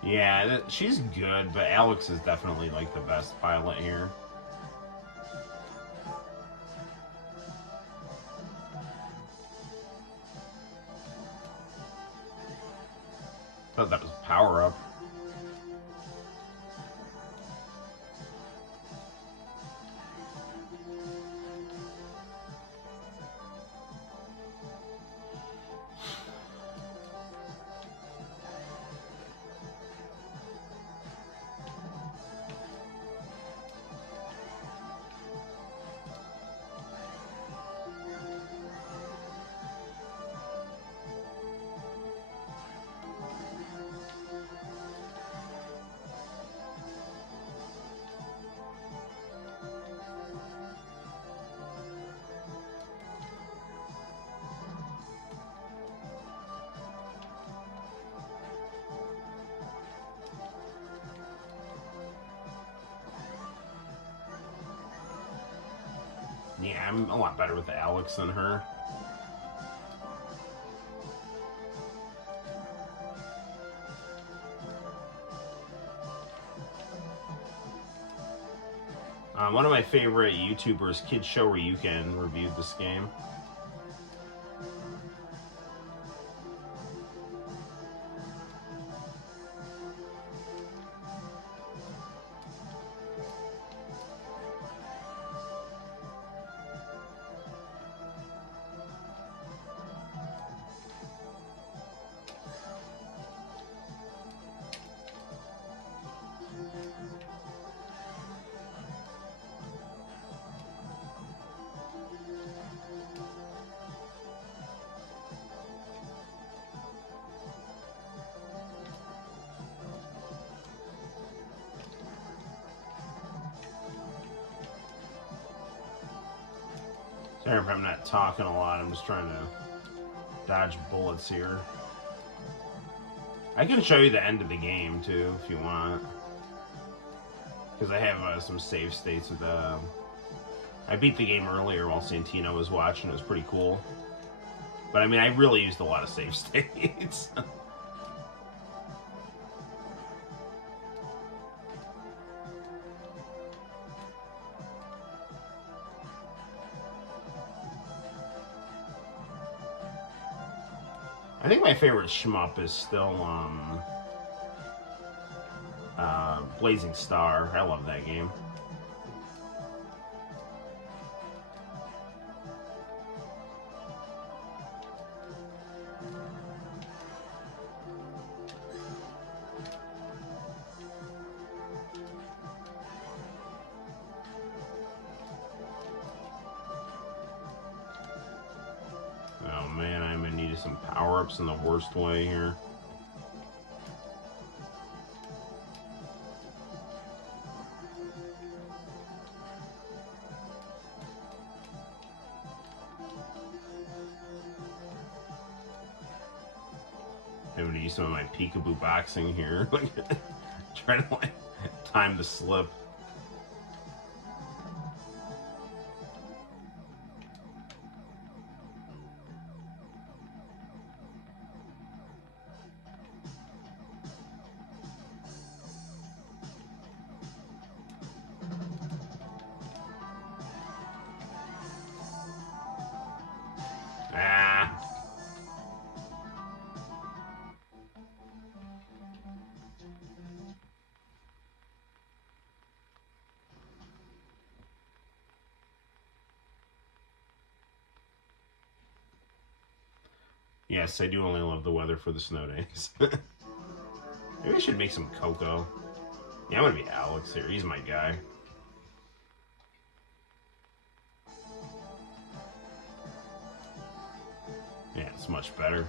Yeah, she's good, but Alex is definitely like the best pilot here. Thought that was a power up. Yeah, I'm a lot better with Alex than her. One of my favorite YouTubers, Kid Show Ryuken, reviewed this game. Sorry if I'm not talking a lot, I'm just trying to dodge bullets here. I can show you the end of the game too, if you want. Because I have some save states with I beat the game earlier while Santino was watching, it was pretty cool. But I mean, I really used a lot of save states. I think my favorite shmup is still Blazing Star. I love that game. Oh man, I'm in need of some power-ups in the worst way here. I'm gonna use some of my peekaboo boxing here. Trying to like time the slip. Ah. Yes, I do only love the weather for the snow days. Maybe I should make some cocoa. Yeah, I'm gonna be Alex here. He's my guy. Yeah, it's much better.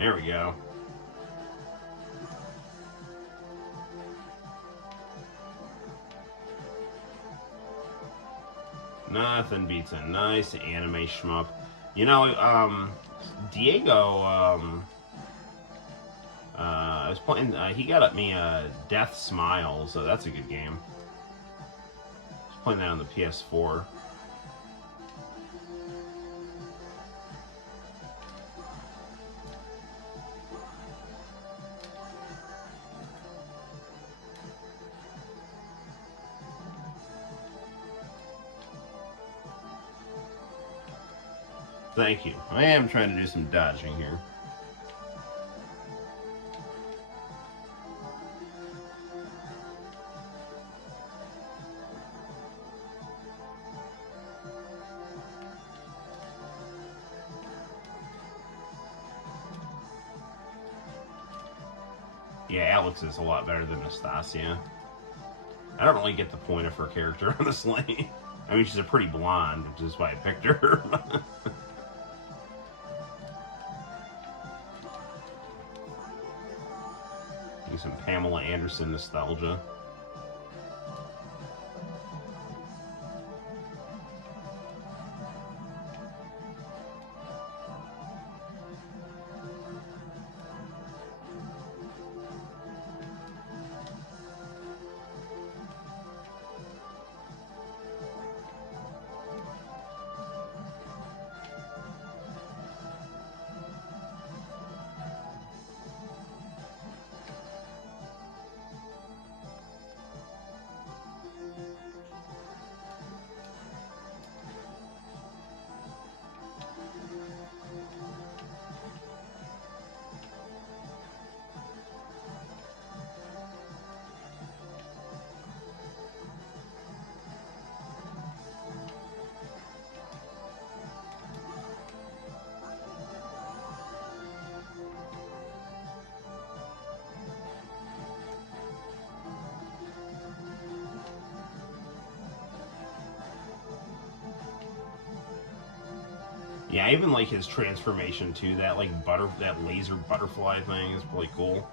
There we go. Nothing beats a nice anime shmup. You know, Diego, I was playing, he got me Death Smile, so that's a good game. I was playing that on the PS4. Thank you. I am trying to do some dodging here. Yeah, Alex is a lot better than Nastasia. I don't really get the point of her character, honestly. I mean, she's a pretty blonde, which is why I picked her. Some Pamela Anderson nostalgia. Yeah, I even like his transformation too. That like that laser butterfly thing is really cool.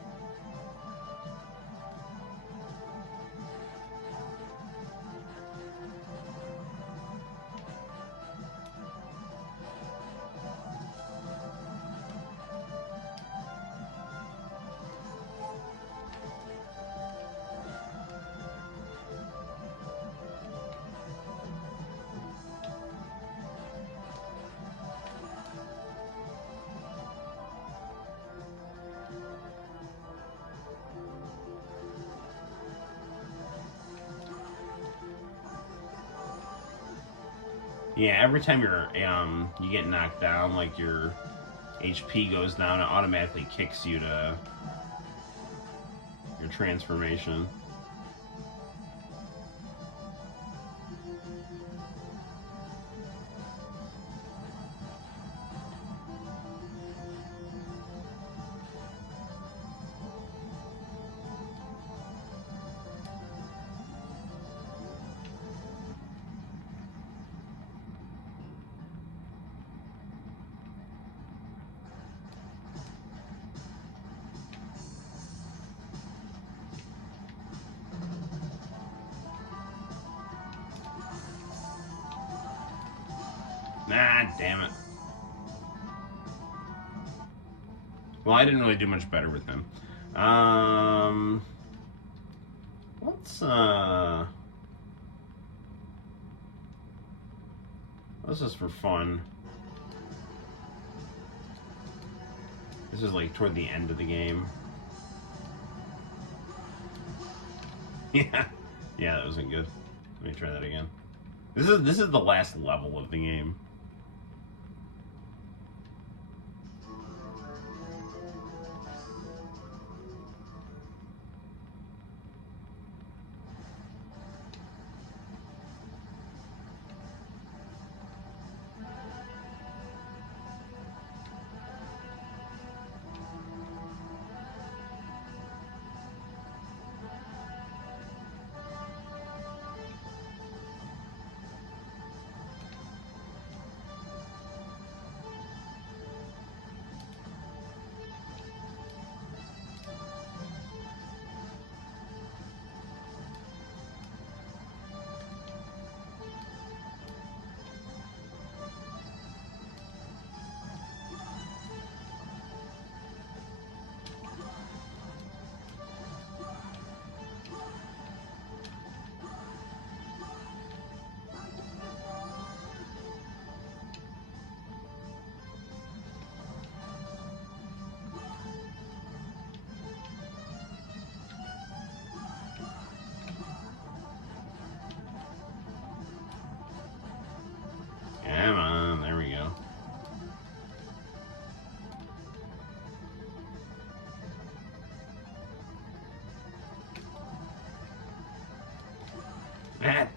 Yeah, every time you get knocked down, like your HP goes down, it automatically kicks you to your transformation. Nah, damn it. Well, I didn't really do much better with him. Let's just for fun. This is like toward the end of the game. Yeah, yeah, that wasn't good. Let me try that again. This is the last level of the game.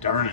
Darn it.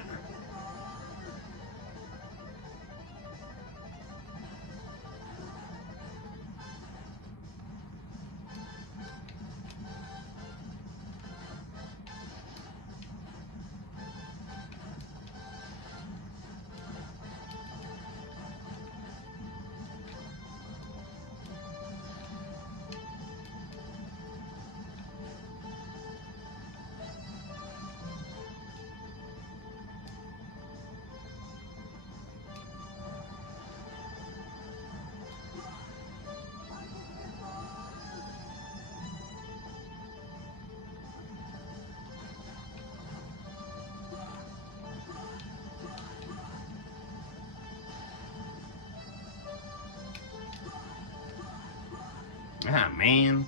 Ah, man.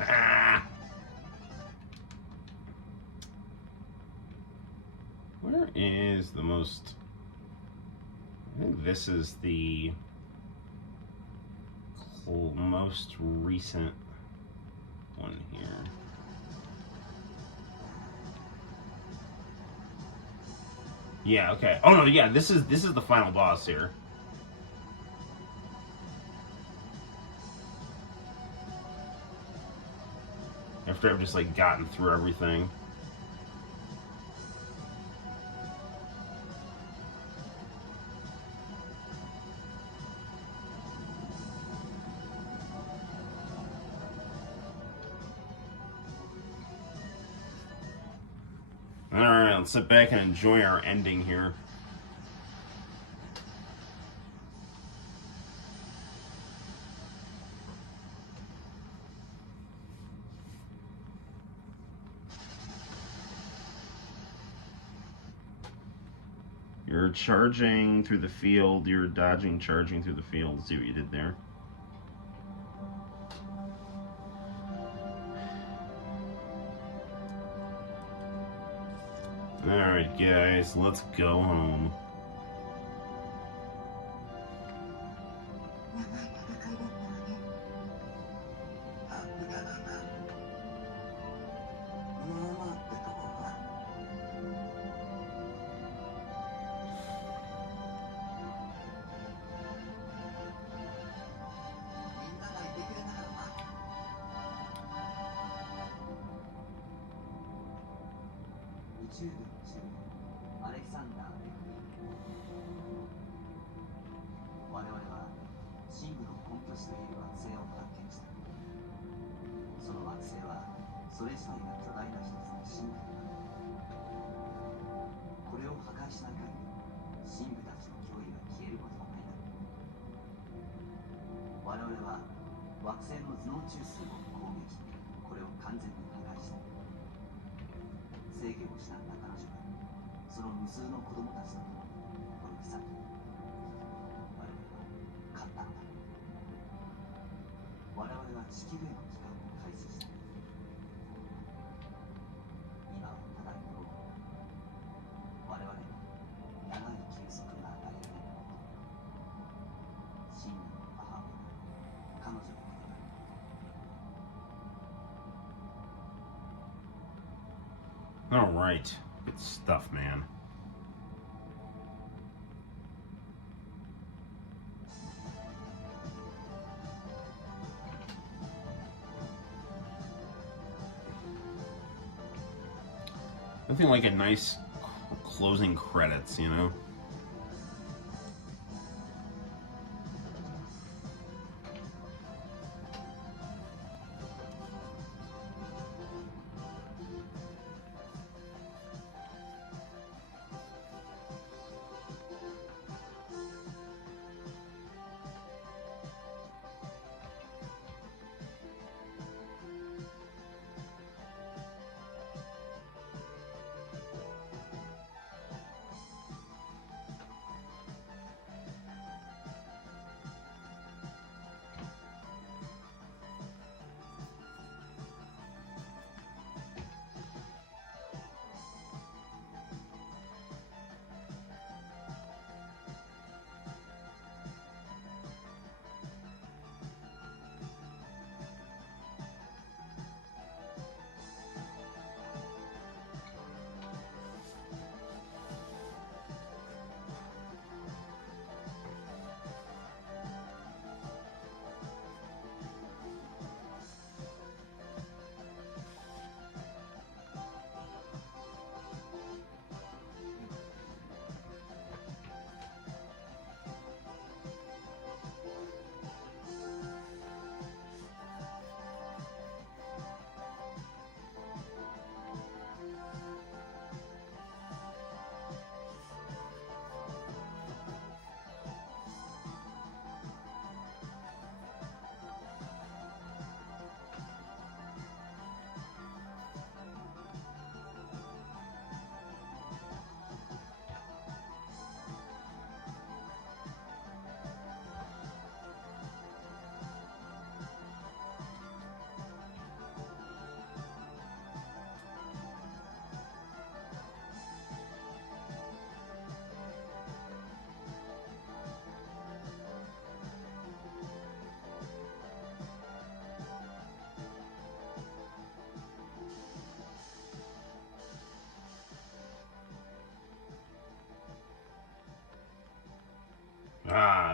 Ah. Where is the most... I think this is the most recent one here. Yeah, okay. Oh no, yeah, this is the final boss here. After I've just like gotten through everything. Alright, let's sit back and enjoy our ending here. You're charging through the field, you're dodging, charging through the field. Let's see what you did there. Alright guys, let's go home. All right, good stuff, man. Nothing like a nice closing credits, you know?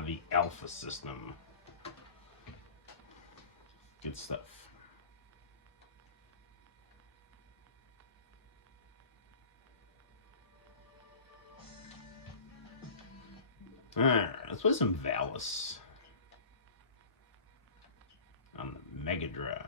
the Alpha system. Good stuff. Alright, let's play some Valis on the Mega Drive.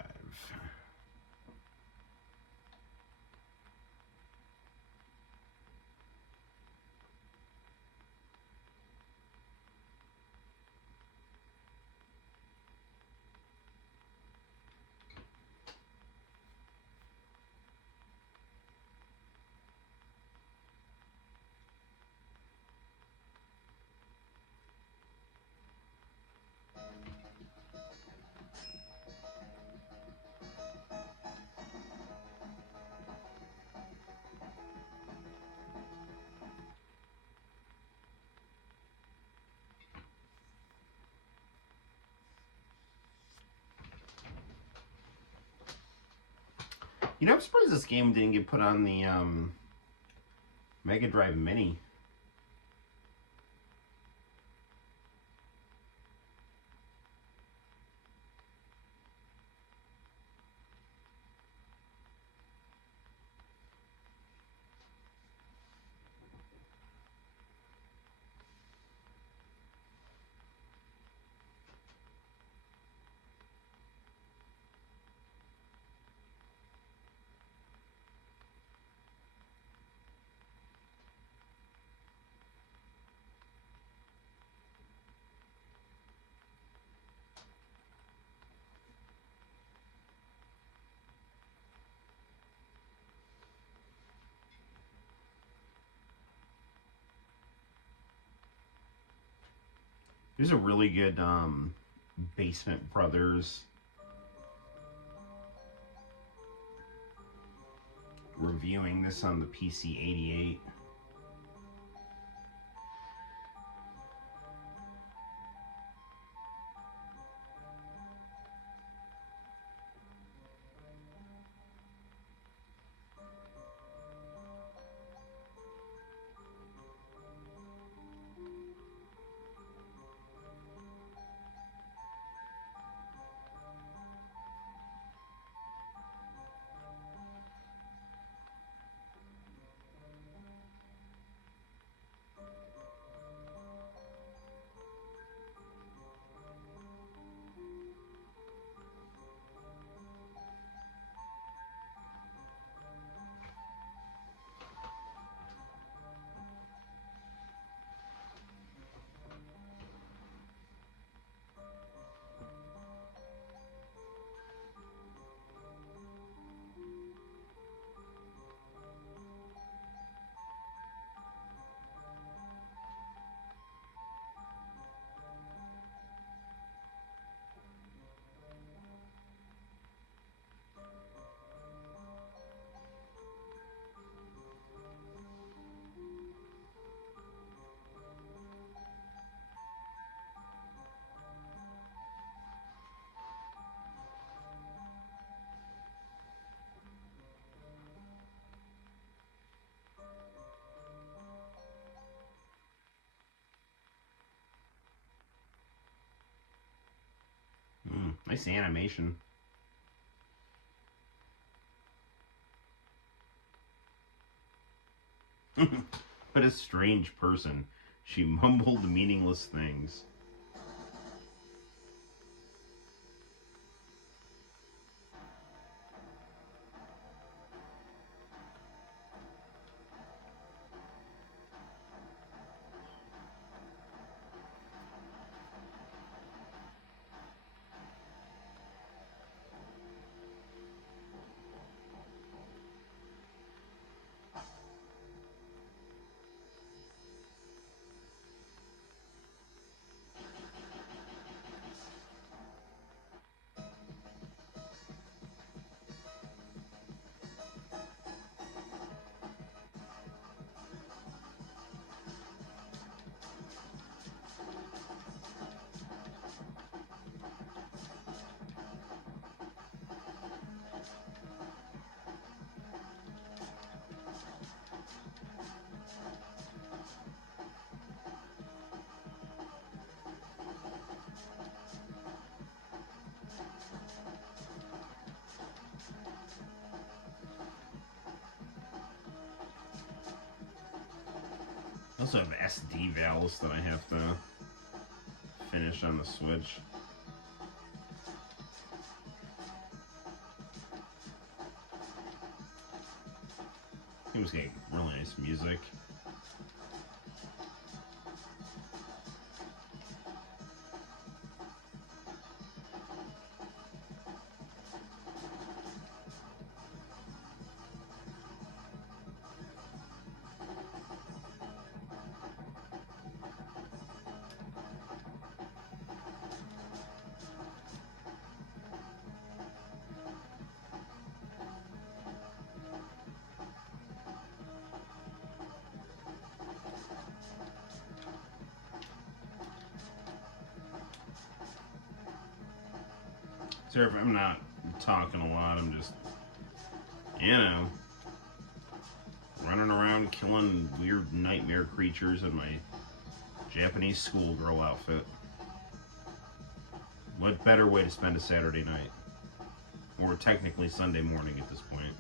You know, I'm surprised this game didn't get put on the Mega Drive Mini. There's a really good Basement Brothers reviewing this on the PC-88. Nice animation. But a strange person. She mumbled meaningless things. I also have SD Valis that I have to finish on the Switch. It was getting really nice music. So if I'm not talking a lot, I'm just, you know, running around killing weird nightmare creatures in my Japanese schoolgirl outfit. What better way to spend a Saturday night? Or technically Sunday morning at this point.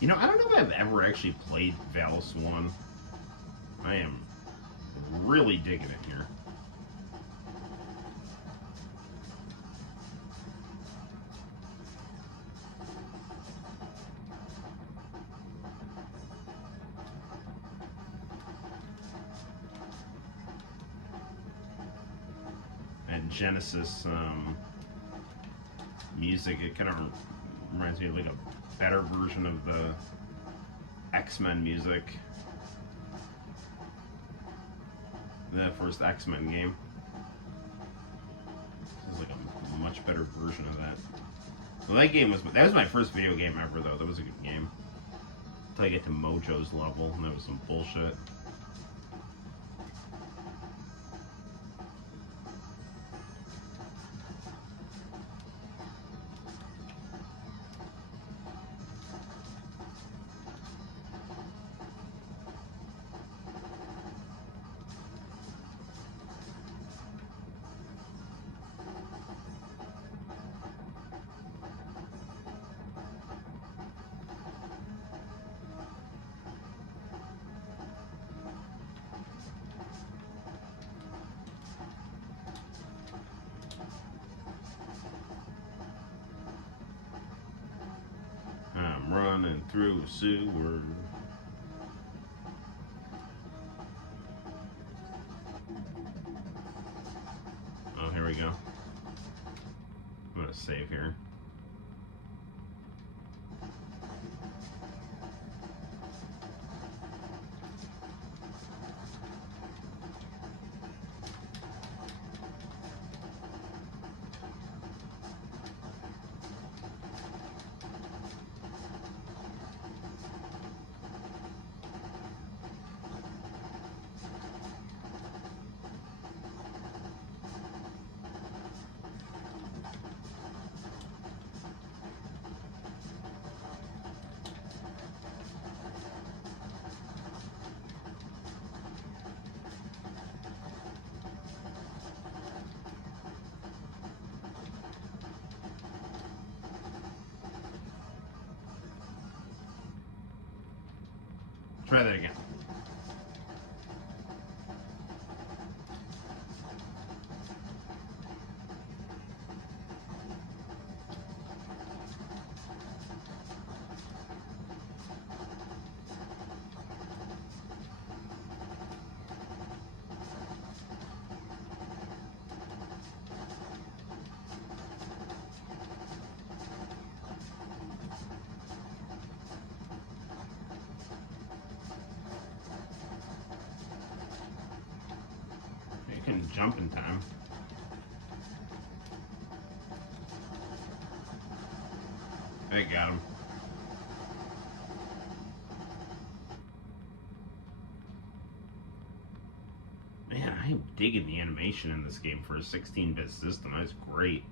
You know, I don't know if I've ever actually played Valis 1. I am really digging it here. And Genesis music, it kind of reminds me of like a better version of the X-Men music. The first X-Men game. This is like a much better version of that. Well, that was my first video game ever though. That was a good game. Until I get to Mojo's level, and that was some bullshit. I'm running through a sewer. Oh, here we go. I'm gonna save here. Try that again. in jumping time. I got him. Man, I'm digging the animation in this game for a 16-bit system. That's great.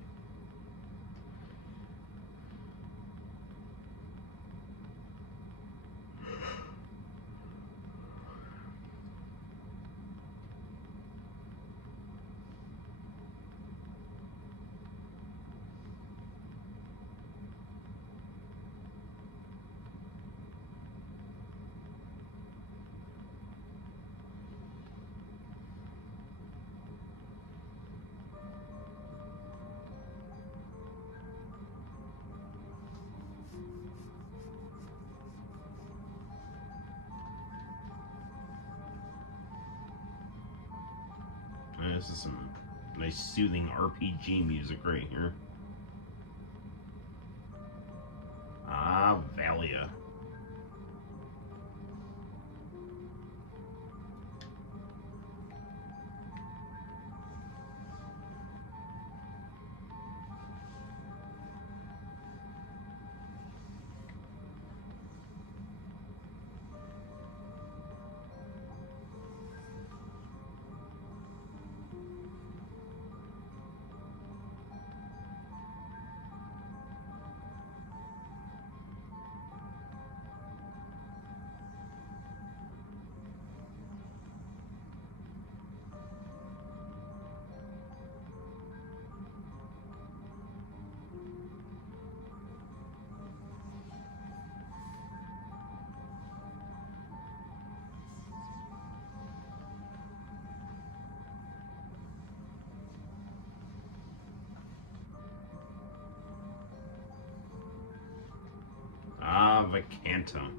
This is some nice soothing RPG music right here. Ah, Valia. Ah, Vacantum.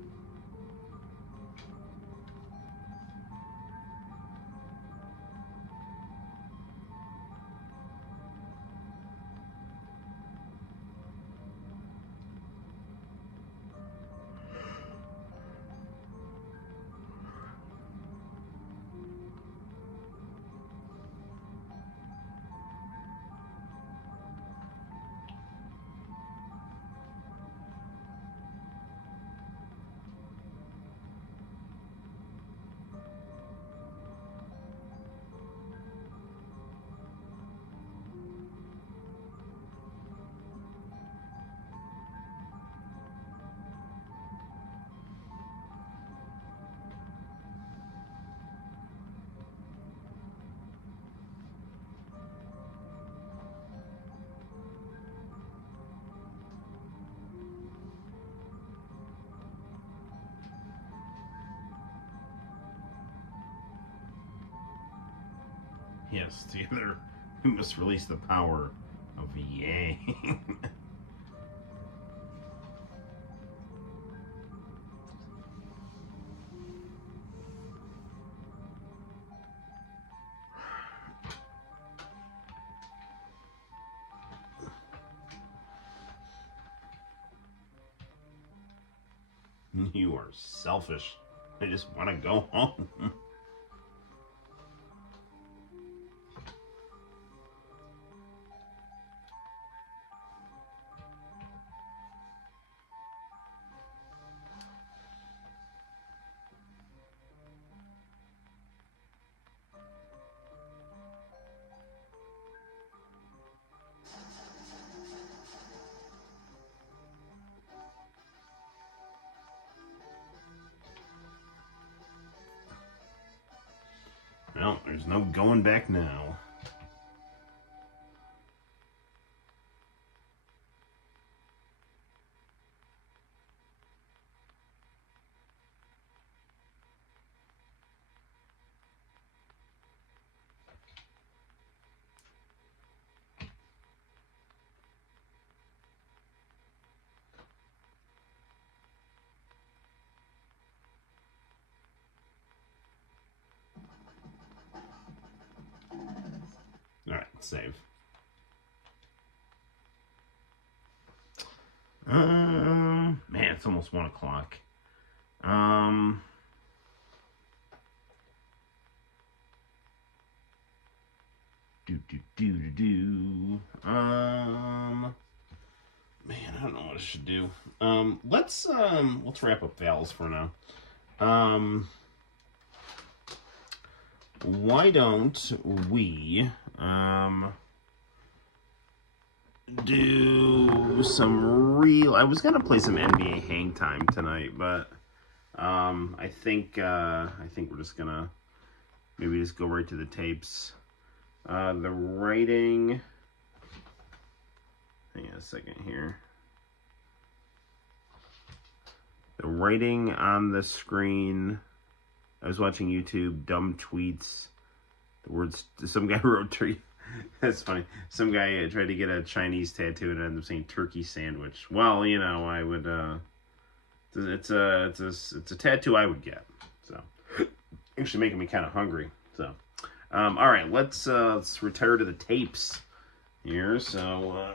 Yes, together we must release the power of Yang. You are selfish. I just want to go home. Well, there's no going back now. Alright, save. Man, it's almost 1 o'clock. Man, I don't know what I should do. Let's wrap up Valis for now. Why don't we do some real? I was gonna play some NBA Hang Time tonight, but I think we're just gonna maybe just go right to the tapes. The writing. Hang on a second here. The writing on the screen. I was watching YouTube, dumb tweets. The words, some guy wrote turkey. That's funny. Some guy tried to get a Chinese tattoo and ended up saying turkey sandwich. Well, you know, I would, it's a tattoo I would get. So, actually making me kind of hungry. So, all right, let's retire to the tapes here. So,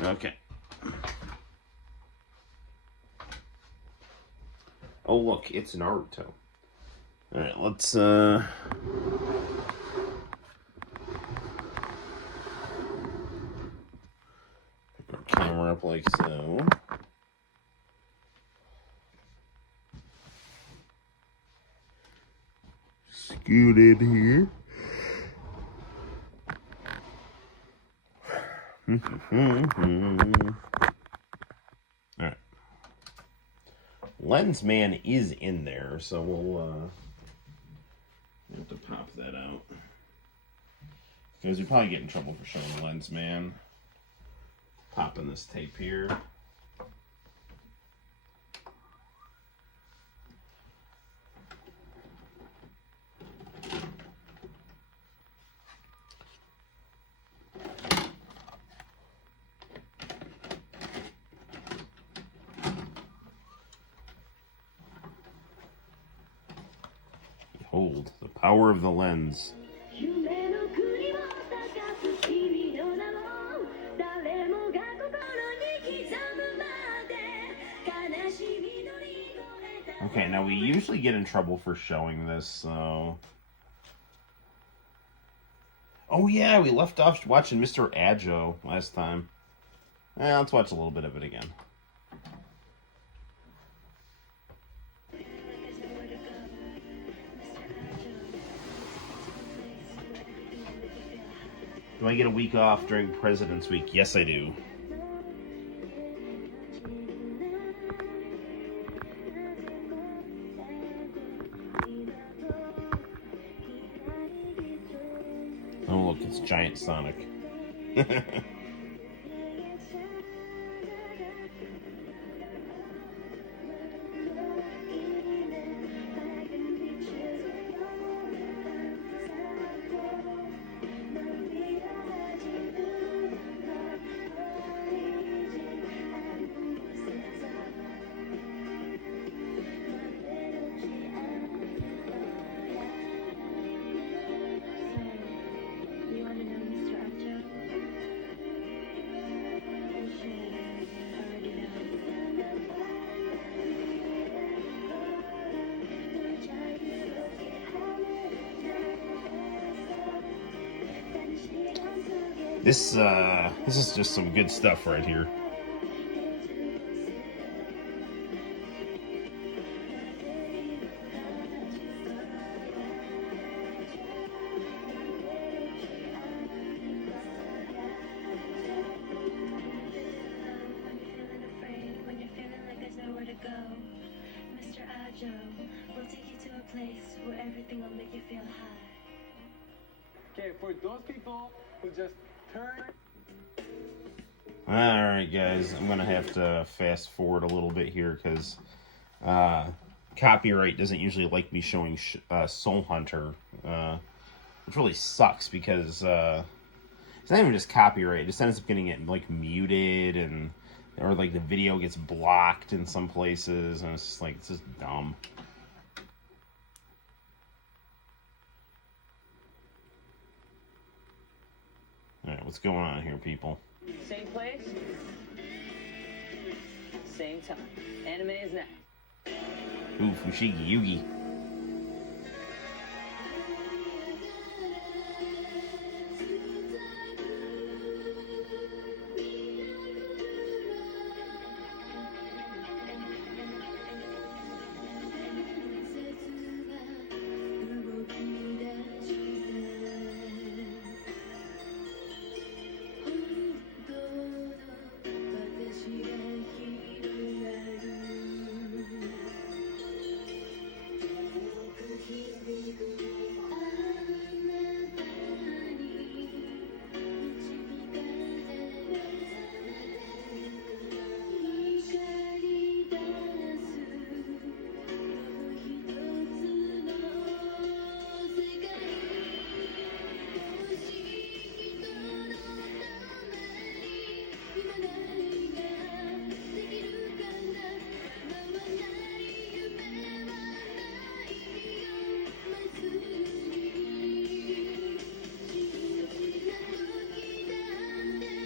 okay. Oh, look, it's Naruto. All right, let's put our camera up like so. Scoot in here. All right. Lensman is in there, so we'll have to pop that out. Because we probably get in trouble for showing the Lensman. Popping this tape here. Behold, the power of the lens. Okay, now we usually get in trouble for showing this, so... Oh yeah, we left off watching Mr. Ajo last time. Let's watch a little bit of it again. Do I get a week off during President's Week? Yes, I do. Oh, look, it's Giant Sonic. This is just some good stuff right here. We'll take you to a place where everything will make you feel high. Okay, for those people who just Alright guys, I'm gonna have to fast forward a little bit here because copyright doesn't usually like me showing Soul Hunter, which really sucks because it's not even just copyright, it just ends up getting it like muted and or like the video gets blocked in some places and it's just like, it's just dumb. Alright, what's going on here, people? Same place, same time. Anime is next. Ooh, Fushigi Yugi.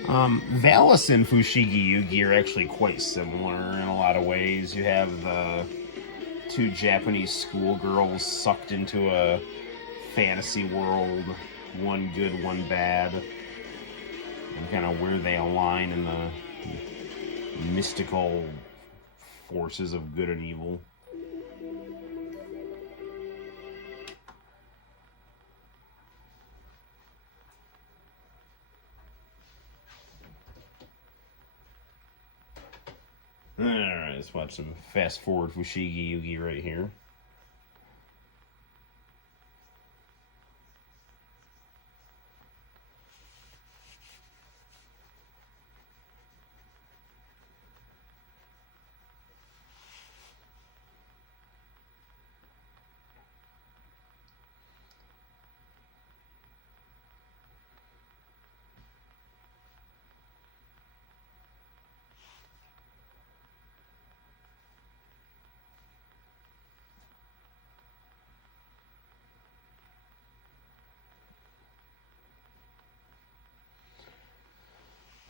Valis and Fushigi Yugi are actually quite similar in a lot of ways. You have the two Japanese schoolgirls sucked into a fantasy world, one good, one bad, and kind of where they align in the mystical forces of good and evil. Alright, let's watch some fast forward Fushigi Yugi right here.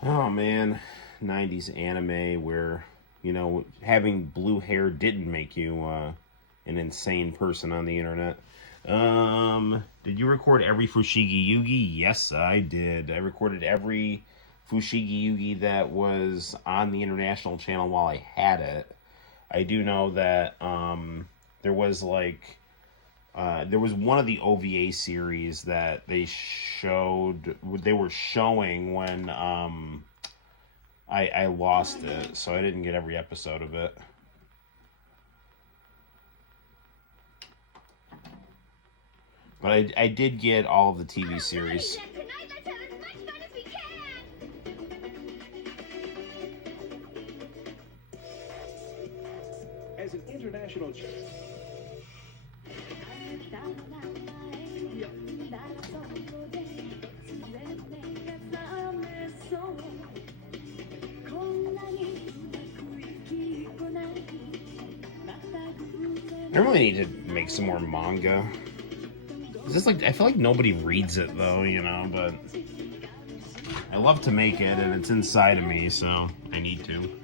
Oh man, 90s anime where, you know, having blue hair didn't make you an insane person on the internet. Did you record every Fushigi Yugi? Yes, I did. I recorded every Fushigi Yugi that was on the international channel while I had it. I do know that there was like there was one of the OVA series that they were showing when I lost it, so I didn't get every episode of it. But I did get all of the TV series. Tonight, let's have as much fun as we can! As an international I really need to make some more manga. It's just like, I feel like nobody reads it though, you know, but I love to make it and it's inside of me, so I need to.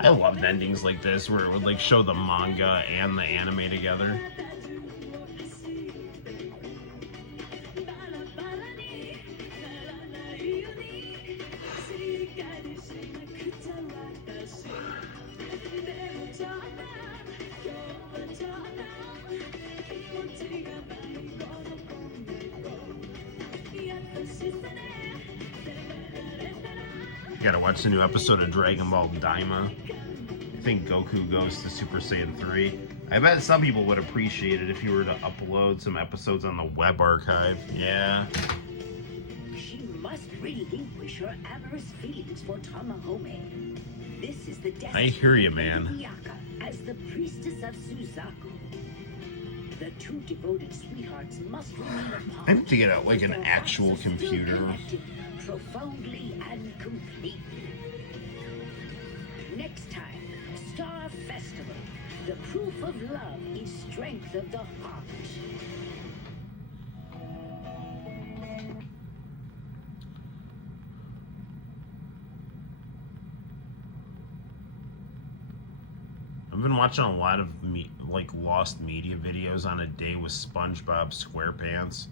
I loved endings like this where it would like show the manga and the anime together. You gotta watch the new episode of Dragon Ball Daima. I think Goku goes to Super Saiyan 3. I bet some people would appreciate it if you were to upload some episodes on the web archive. Yeah. She must relinquish her amorous feelings for Tamahome. This is the destiny I hear you, man. of Miyaka as the priestess of Suzaku. The two devoted sweethearts must remain apart. I need to get out like an Their actual hearts are still computer. connected, profoundly and completely. Next time, Star Festival. The proof of love is strength of the heart. I've been watching a lot of lost media videos on a day with SpongeBob SquarePants.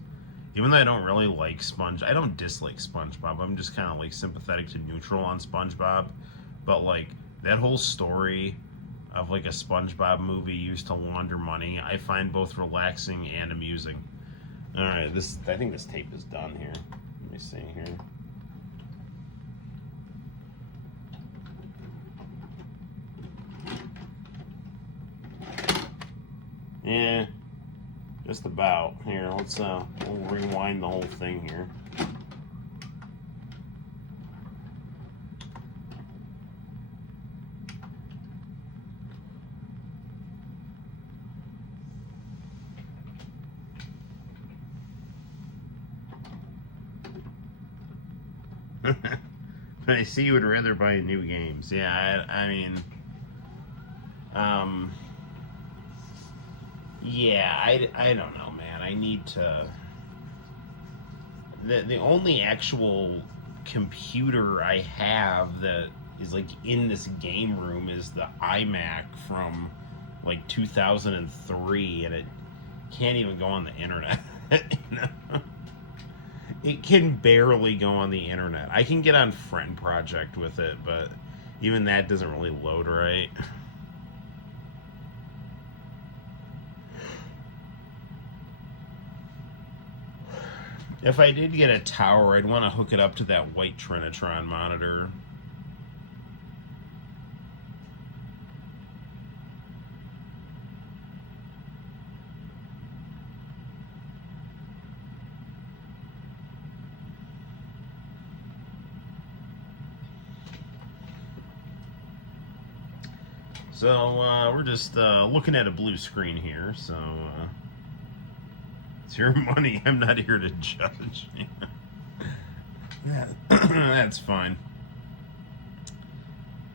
Even though I don't really like I don't dislike SpongeBob. I'm just kind of like sympathetic to neutral on SpongeBob. But like that whole story of like a SpongeBob movie used to launder money, I find both relaxing and amusing. All right, I think this tape is done here. Let me see here. Yeah, just about. Here, we'll rewind the whole thing here. I see you would rather buy new games. Yeah, I mean, yeah, I don't know, man. I need to. The only actual computer I have that is like in this game room is the iMac from like 2003, and it can't even go on the internet. You know? It can barely go on the internet. I can get on Friend Project with it, but even that doesn't really load right. If I did get a tower, I'd want to hook it up to that white Trinitron monitor. So, we're just looking at a blue screen here, so it's your money. I'm not here to judge. Yeah. That's fine.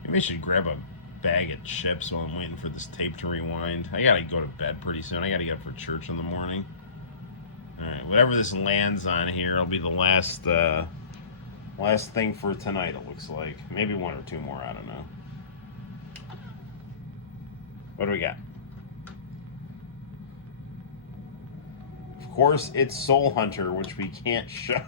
Maybe I should grab a bag of chips while I'm waiting for this tape to rewind. I gotta go to bed pretty soon. I gotta get up for church in the morning. Alright, whatever this lands on here will be the last thing for tonight, it looks like. Maybe one or two more, I don't know. What do we got? Of course, it's Soul Hunter, which we can't show.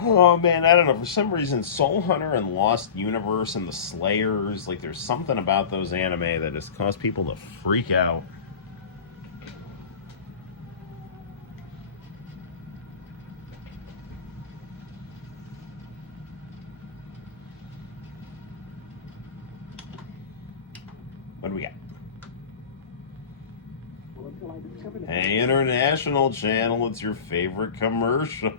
Oh man, I don't know. For some reason, Soul Hunter and Lost Universe and the Slayers, like there's something about those anime that has caused people to freak out. What do we got? Hey, International Channel, it's your favorite commercial.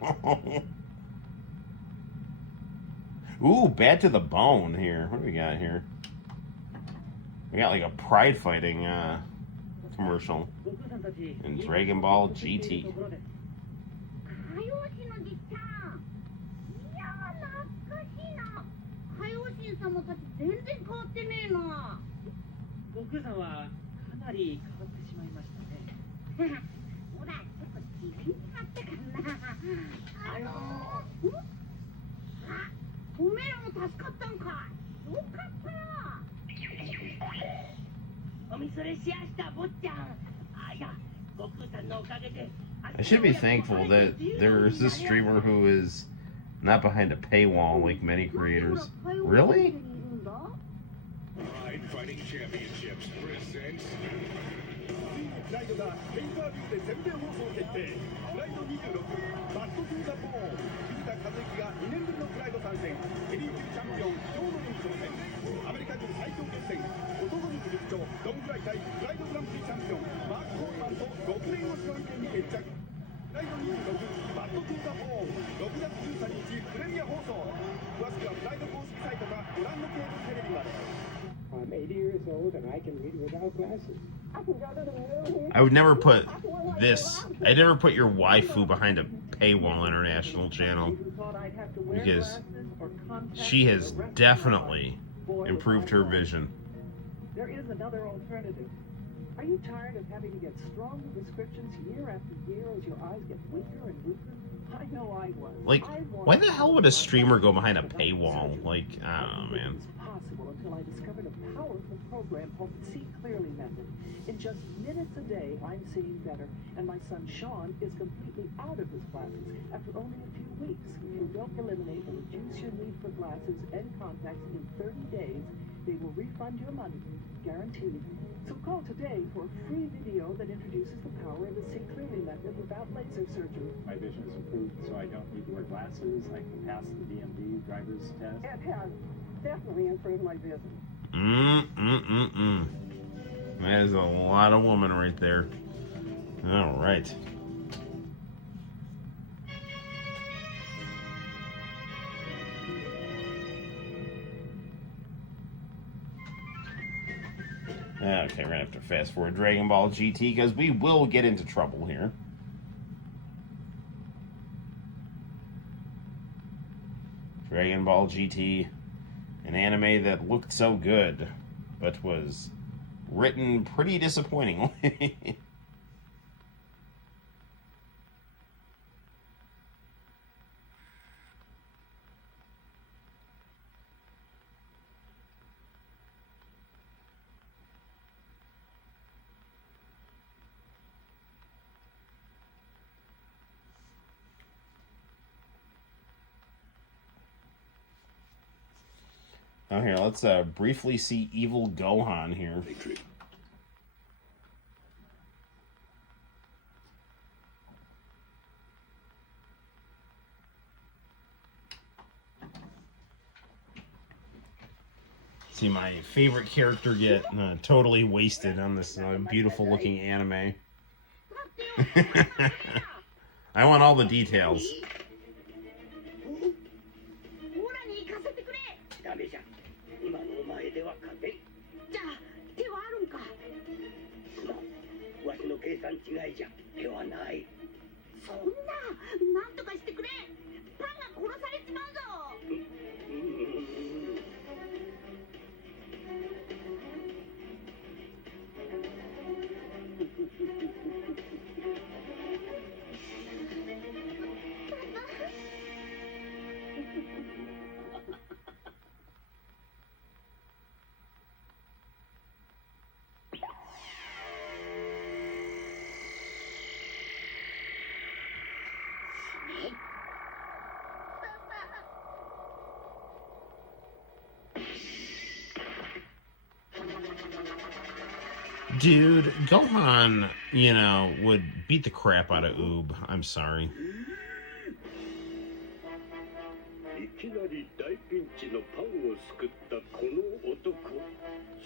Ooh, Bad to the Bone here. What do we got here? We got like a pride fighting commercial in Dragon Ball GT. I should be thankful that there is this streamer who is not behind a paywall like many creators. Really? Pride Fighting Championships presents プライドがペイパービューで全米放送決定。プライド26バットトゥーザボーン。藤田和之が2年ぶりのプライド参戦。ヘビー級チャンピオンジョーノに挑戦。アメリカ軍最強決戦男の部長ドンフライ対プライドグランプリチャンピオンマーク・コールマンと6年越しの意見に決着。プライド26バットトゥーザボーン6月13日プレミア放送。詳しくはプライド公式サイトかご覧のケーブルテレビまで。I'm 80 years old and I can read without glasses. I would never put this. I'd never put your waifu behind a paywall International Channel because she has definitely improved her vision. There is another alternative. Are you tired of having to get stronger prescriptions year after year as your eyes get weaker and weaker? I know I was. Like, why the hell would a streamer go behind a paywall? Like, I don't know, man. Possible until I discovered a powerful program called the See Clearly method. In just minutes a day, I'm seeing better, and my son Sean is completely out of his glasses after only a few weeks. If you don't eliminate or reduce your need for glasses and contacts in 30 days, they will refund your money, guaranteed. So call today for a free video that introduces the power of the See Clearly method without laser surgery. My vision is improved, so I don't need to wear glasses. I can pass the DMV driver's test. It has definitely improved my vision. That is a lot of woman right there. All right. Okay, we're gonna have to fast forward Dragon Ball GT because we will get into trouble here. Dragon Ball GT, an anime that looked so good, but was written pretty disappointingly. Oh, here, let's briefly see Evil Gohan here. See my favorite character get totally wasted on this beautiful looking anime. I want all the details. ダメじゃ。今のお前では勝てん。じゃあ手はあるんか。わしの計算違いじゃ。手はない。そんな、なんとかしてくれ。パンが殺されちまうぞ。Dude, Gohan, you know, would beat the crap out of Oob. I'm sorry. いきなり大ピンチのパンを救ったこの男。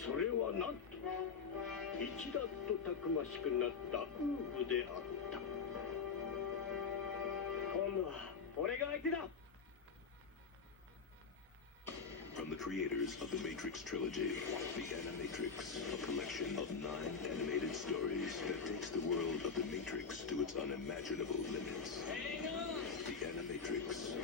それはなんと一段とたくましくなったウーブであった。今度は俺が相手だ。 From the creators of the Matrix trilogy, the Animatrix, a collection of 9 animated stories that takes the world of the Matrix to its unimaginable limits. The Animatrix.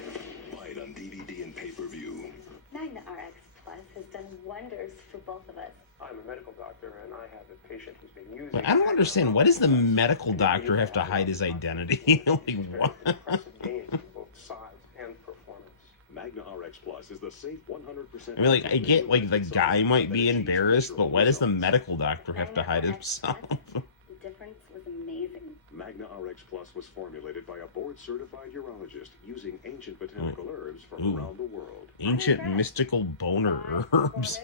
Buy it on DVD and pay-per-view. Magna RX Plus has done wonders for both of us. I'm a medical doctor, and I have a patient who's been using... But I don't understand. Why does the medical doctor have to hide his identity? Like, what? Impressive gains on both size and performance. Magna RX Plus is the safe 100%. I mean, like, I get, like, the guy might be embarrassed, but why does the medical doctor have to hide himself? The difference was amazing. Magna RX Plus was formulated by a board-certified urologist using ancient botanical herbs from Ooh. around the world. Ancient mystical boner herbs.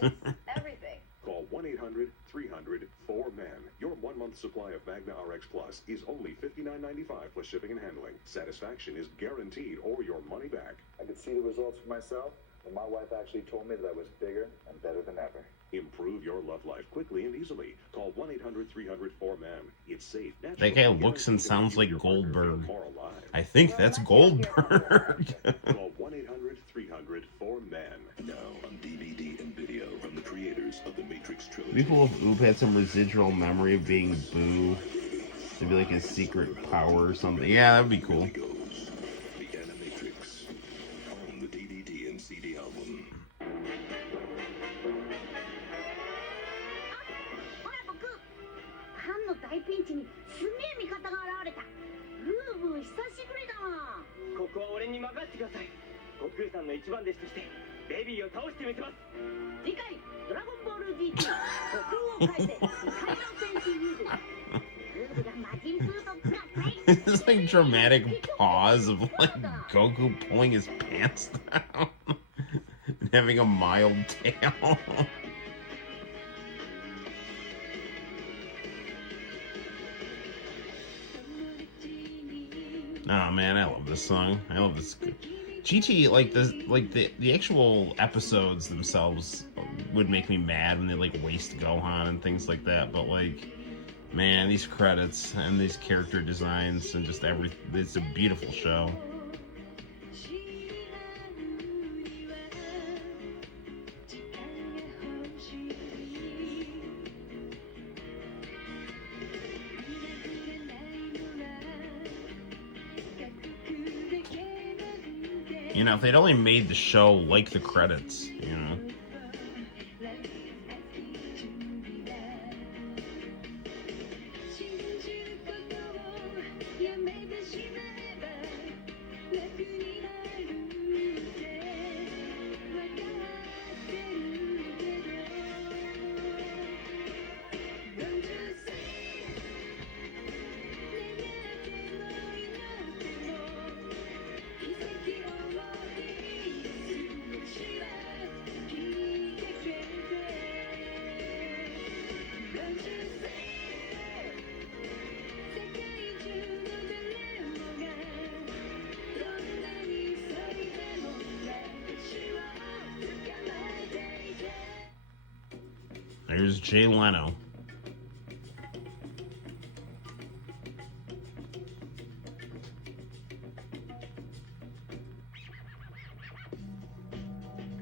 Everything. Call 1-800-300-4MAN. Your 1-month supply of Magna RX Plus is only $59.95 plus shipping and handling. Satisfaction is guaranteed or your money back. I could see the results for myself, and my wife actually told me that I was bigger and better than ever. Improve your love life quickly and easily. Call 1-800-300-4MAN. It's safe. That guy looks and sounds like Goldberg. I think that's Goldberg. Call 1-800-300-4MAN. Now on DVD and video from the creators of the Matrix trilogy. People if Oob had some residual memory of being Boo. It'd be like his secret power or something. Yeah, that would be cool. The Animatrix. Own the DVD and CD album. ほら僕、パンの大ピンチにすげえ味方が現れた。ブーブー久しぶりだな。ここは俺に任せてください。悟空さんの一番弟子としてベビーを倒してみせます。次回ドラゴンボール GT 悟空を変えて最難戦シリーズ。ブーブが魔人ブーと合体。 This like dramatic pause of like Goku pulling his pants down and having a mild tail. Oh man, I love this song. I love this. GT, like the actual episodes themselves would make me mad when they like waste Gohan and things like that. But like, man, these credits and these character designs and just everything, it's a beautiful show. You know, if they'd only made the show like the credits, you know. There's Jay Leno.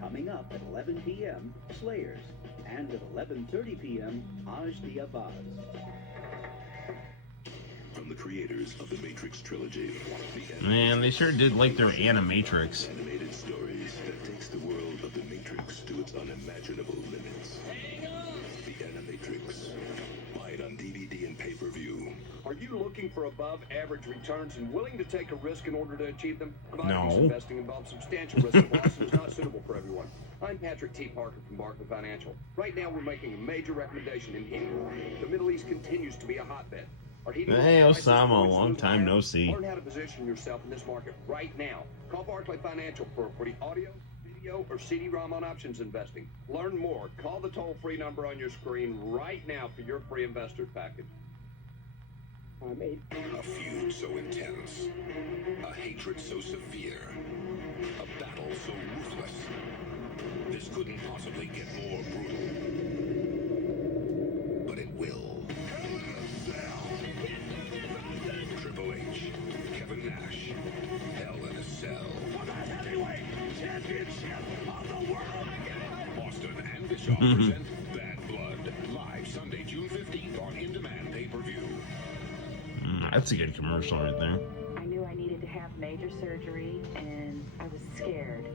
Coming up at 11 p.m., Slayers. And at 11:30 p.m., Aj the Abaz. From the creators of the Matrix trilogy. Man, they sure did like their Animatrix. Animated stories that takes the world of the Matrix to its unimaginable limits. The Animatrix. Buy it on DVD and pay-per-view. Are you looking for above-average returns and willing to take a risk in order to achieve them? No. Investing involves substantial risk of loss and is not suitable for everyone. I'm Patrick T. Parker from Barclay Financial. Right now, we're making a major recommendation in heating. The Middle East continues to be a hotbed. Hey, Osama, long time no see. Learn how to position yourself in this market right now. Call Barclay Financial for the audio, video, or CD-ROM on options investing. Learn more. Call the toll-free number on your screen right now for your free investor package. A feud so intense. A hatred so severe. A battle so ruthless. This couldn't possibly get more brutal. But it will. Triple H, Kevin Nash, Hell in a Cell. For the heavyweight championship of the world. Boston and Bischoff present Bad Blood. Live Sunday, June 15th on In-Demand pay-per-view. That's a good commercial right there. I knew I needed to have major surgery, and I was scared.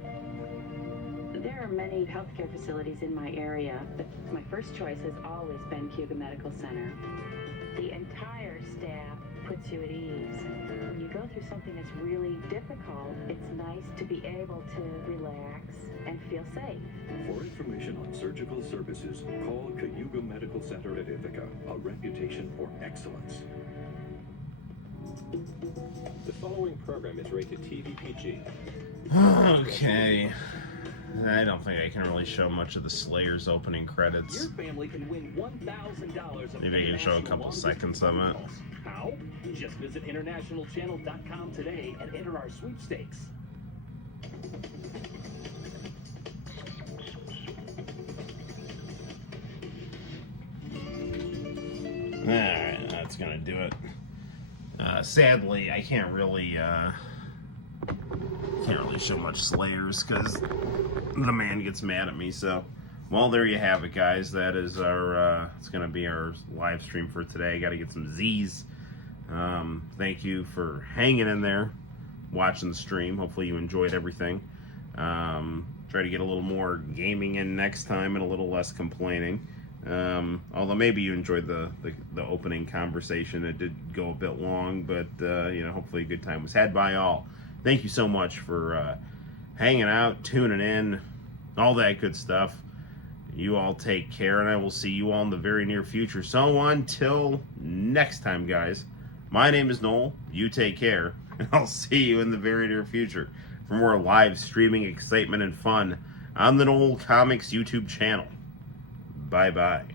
There are many healthcare facilities in my area, but my first choice has always been Hugo Medical Center. The entire staff puts you at ease. When you go through something that's really difficult, it's nice to be able to relax and feel safe. For information on surgical services, call Cayuga Medical Center at Ithaca, a reputation for excellence. The following program is rated TVPG. Okay. I don't think I can really show much of the Slayers opening credits. Your family can win $1,000 of Maybe I can show a couple seconds of it. How? Just visit internationalchannel.com today and enter our sweepstakes. Alright, that's gonna do it. Sadly, I can't really show much Slayers because the man gets mad at me. So, well, there you have it, guys. That is our it's gonna be our live stream for today. Got to get some Z's. Thank you for hanging in there, watching the stream. Hopefully you enjoyed everything. Try to get a little more gaming in next time and a little less complaining. Although maybe you enjoyed the opening conversation. It did go a bit long, but you know, hopefully a good time was had by all. Thank you so much for hanging out, tuning in, all that good stuff. You all take care, and I will see you all in the very near future. So until next time, guys, my name is Noel. You take care, and I'll see you in the very near future for more live streaming excitement and fun on the Noel ComiX YouTube channel. Bye-bye.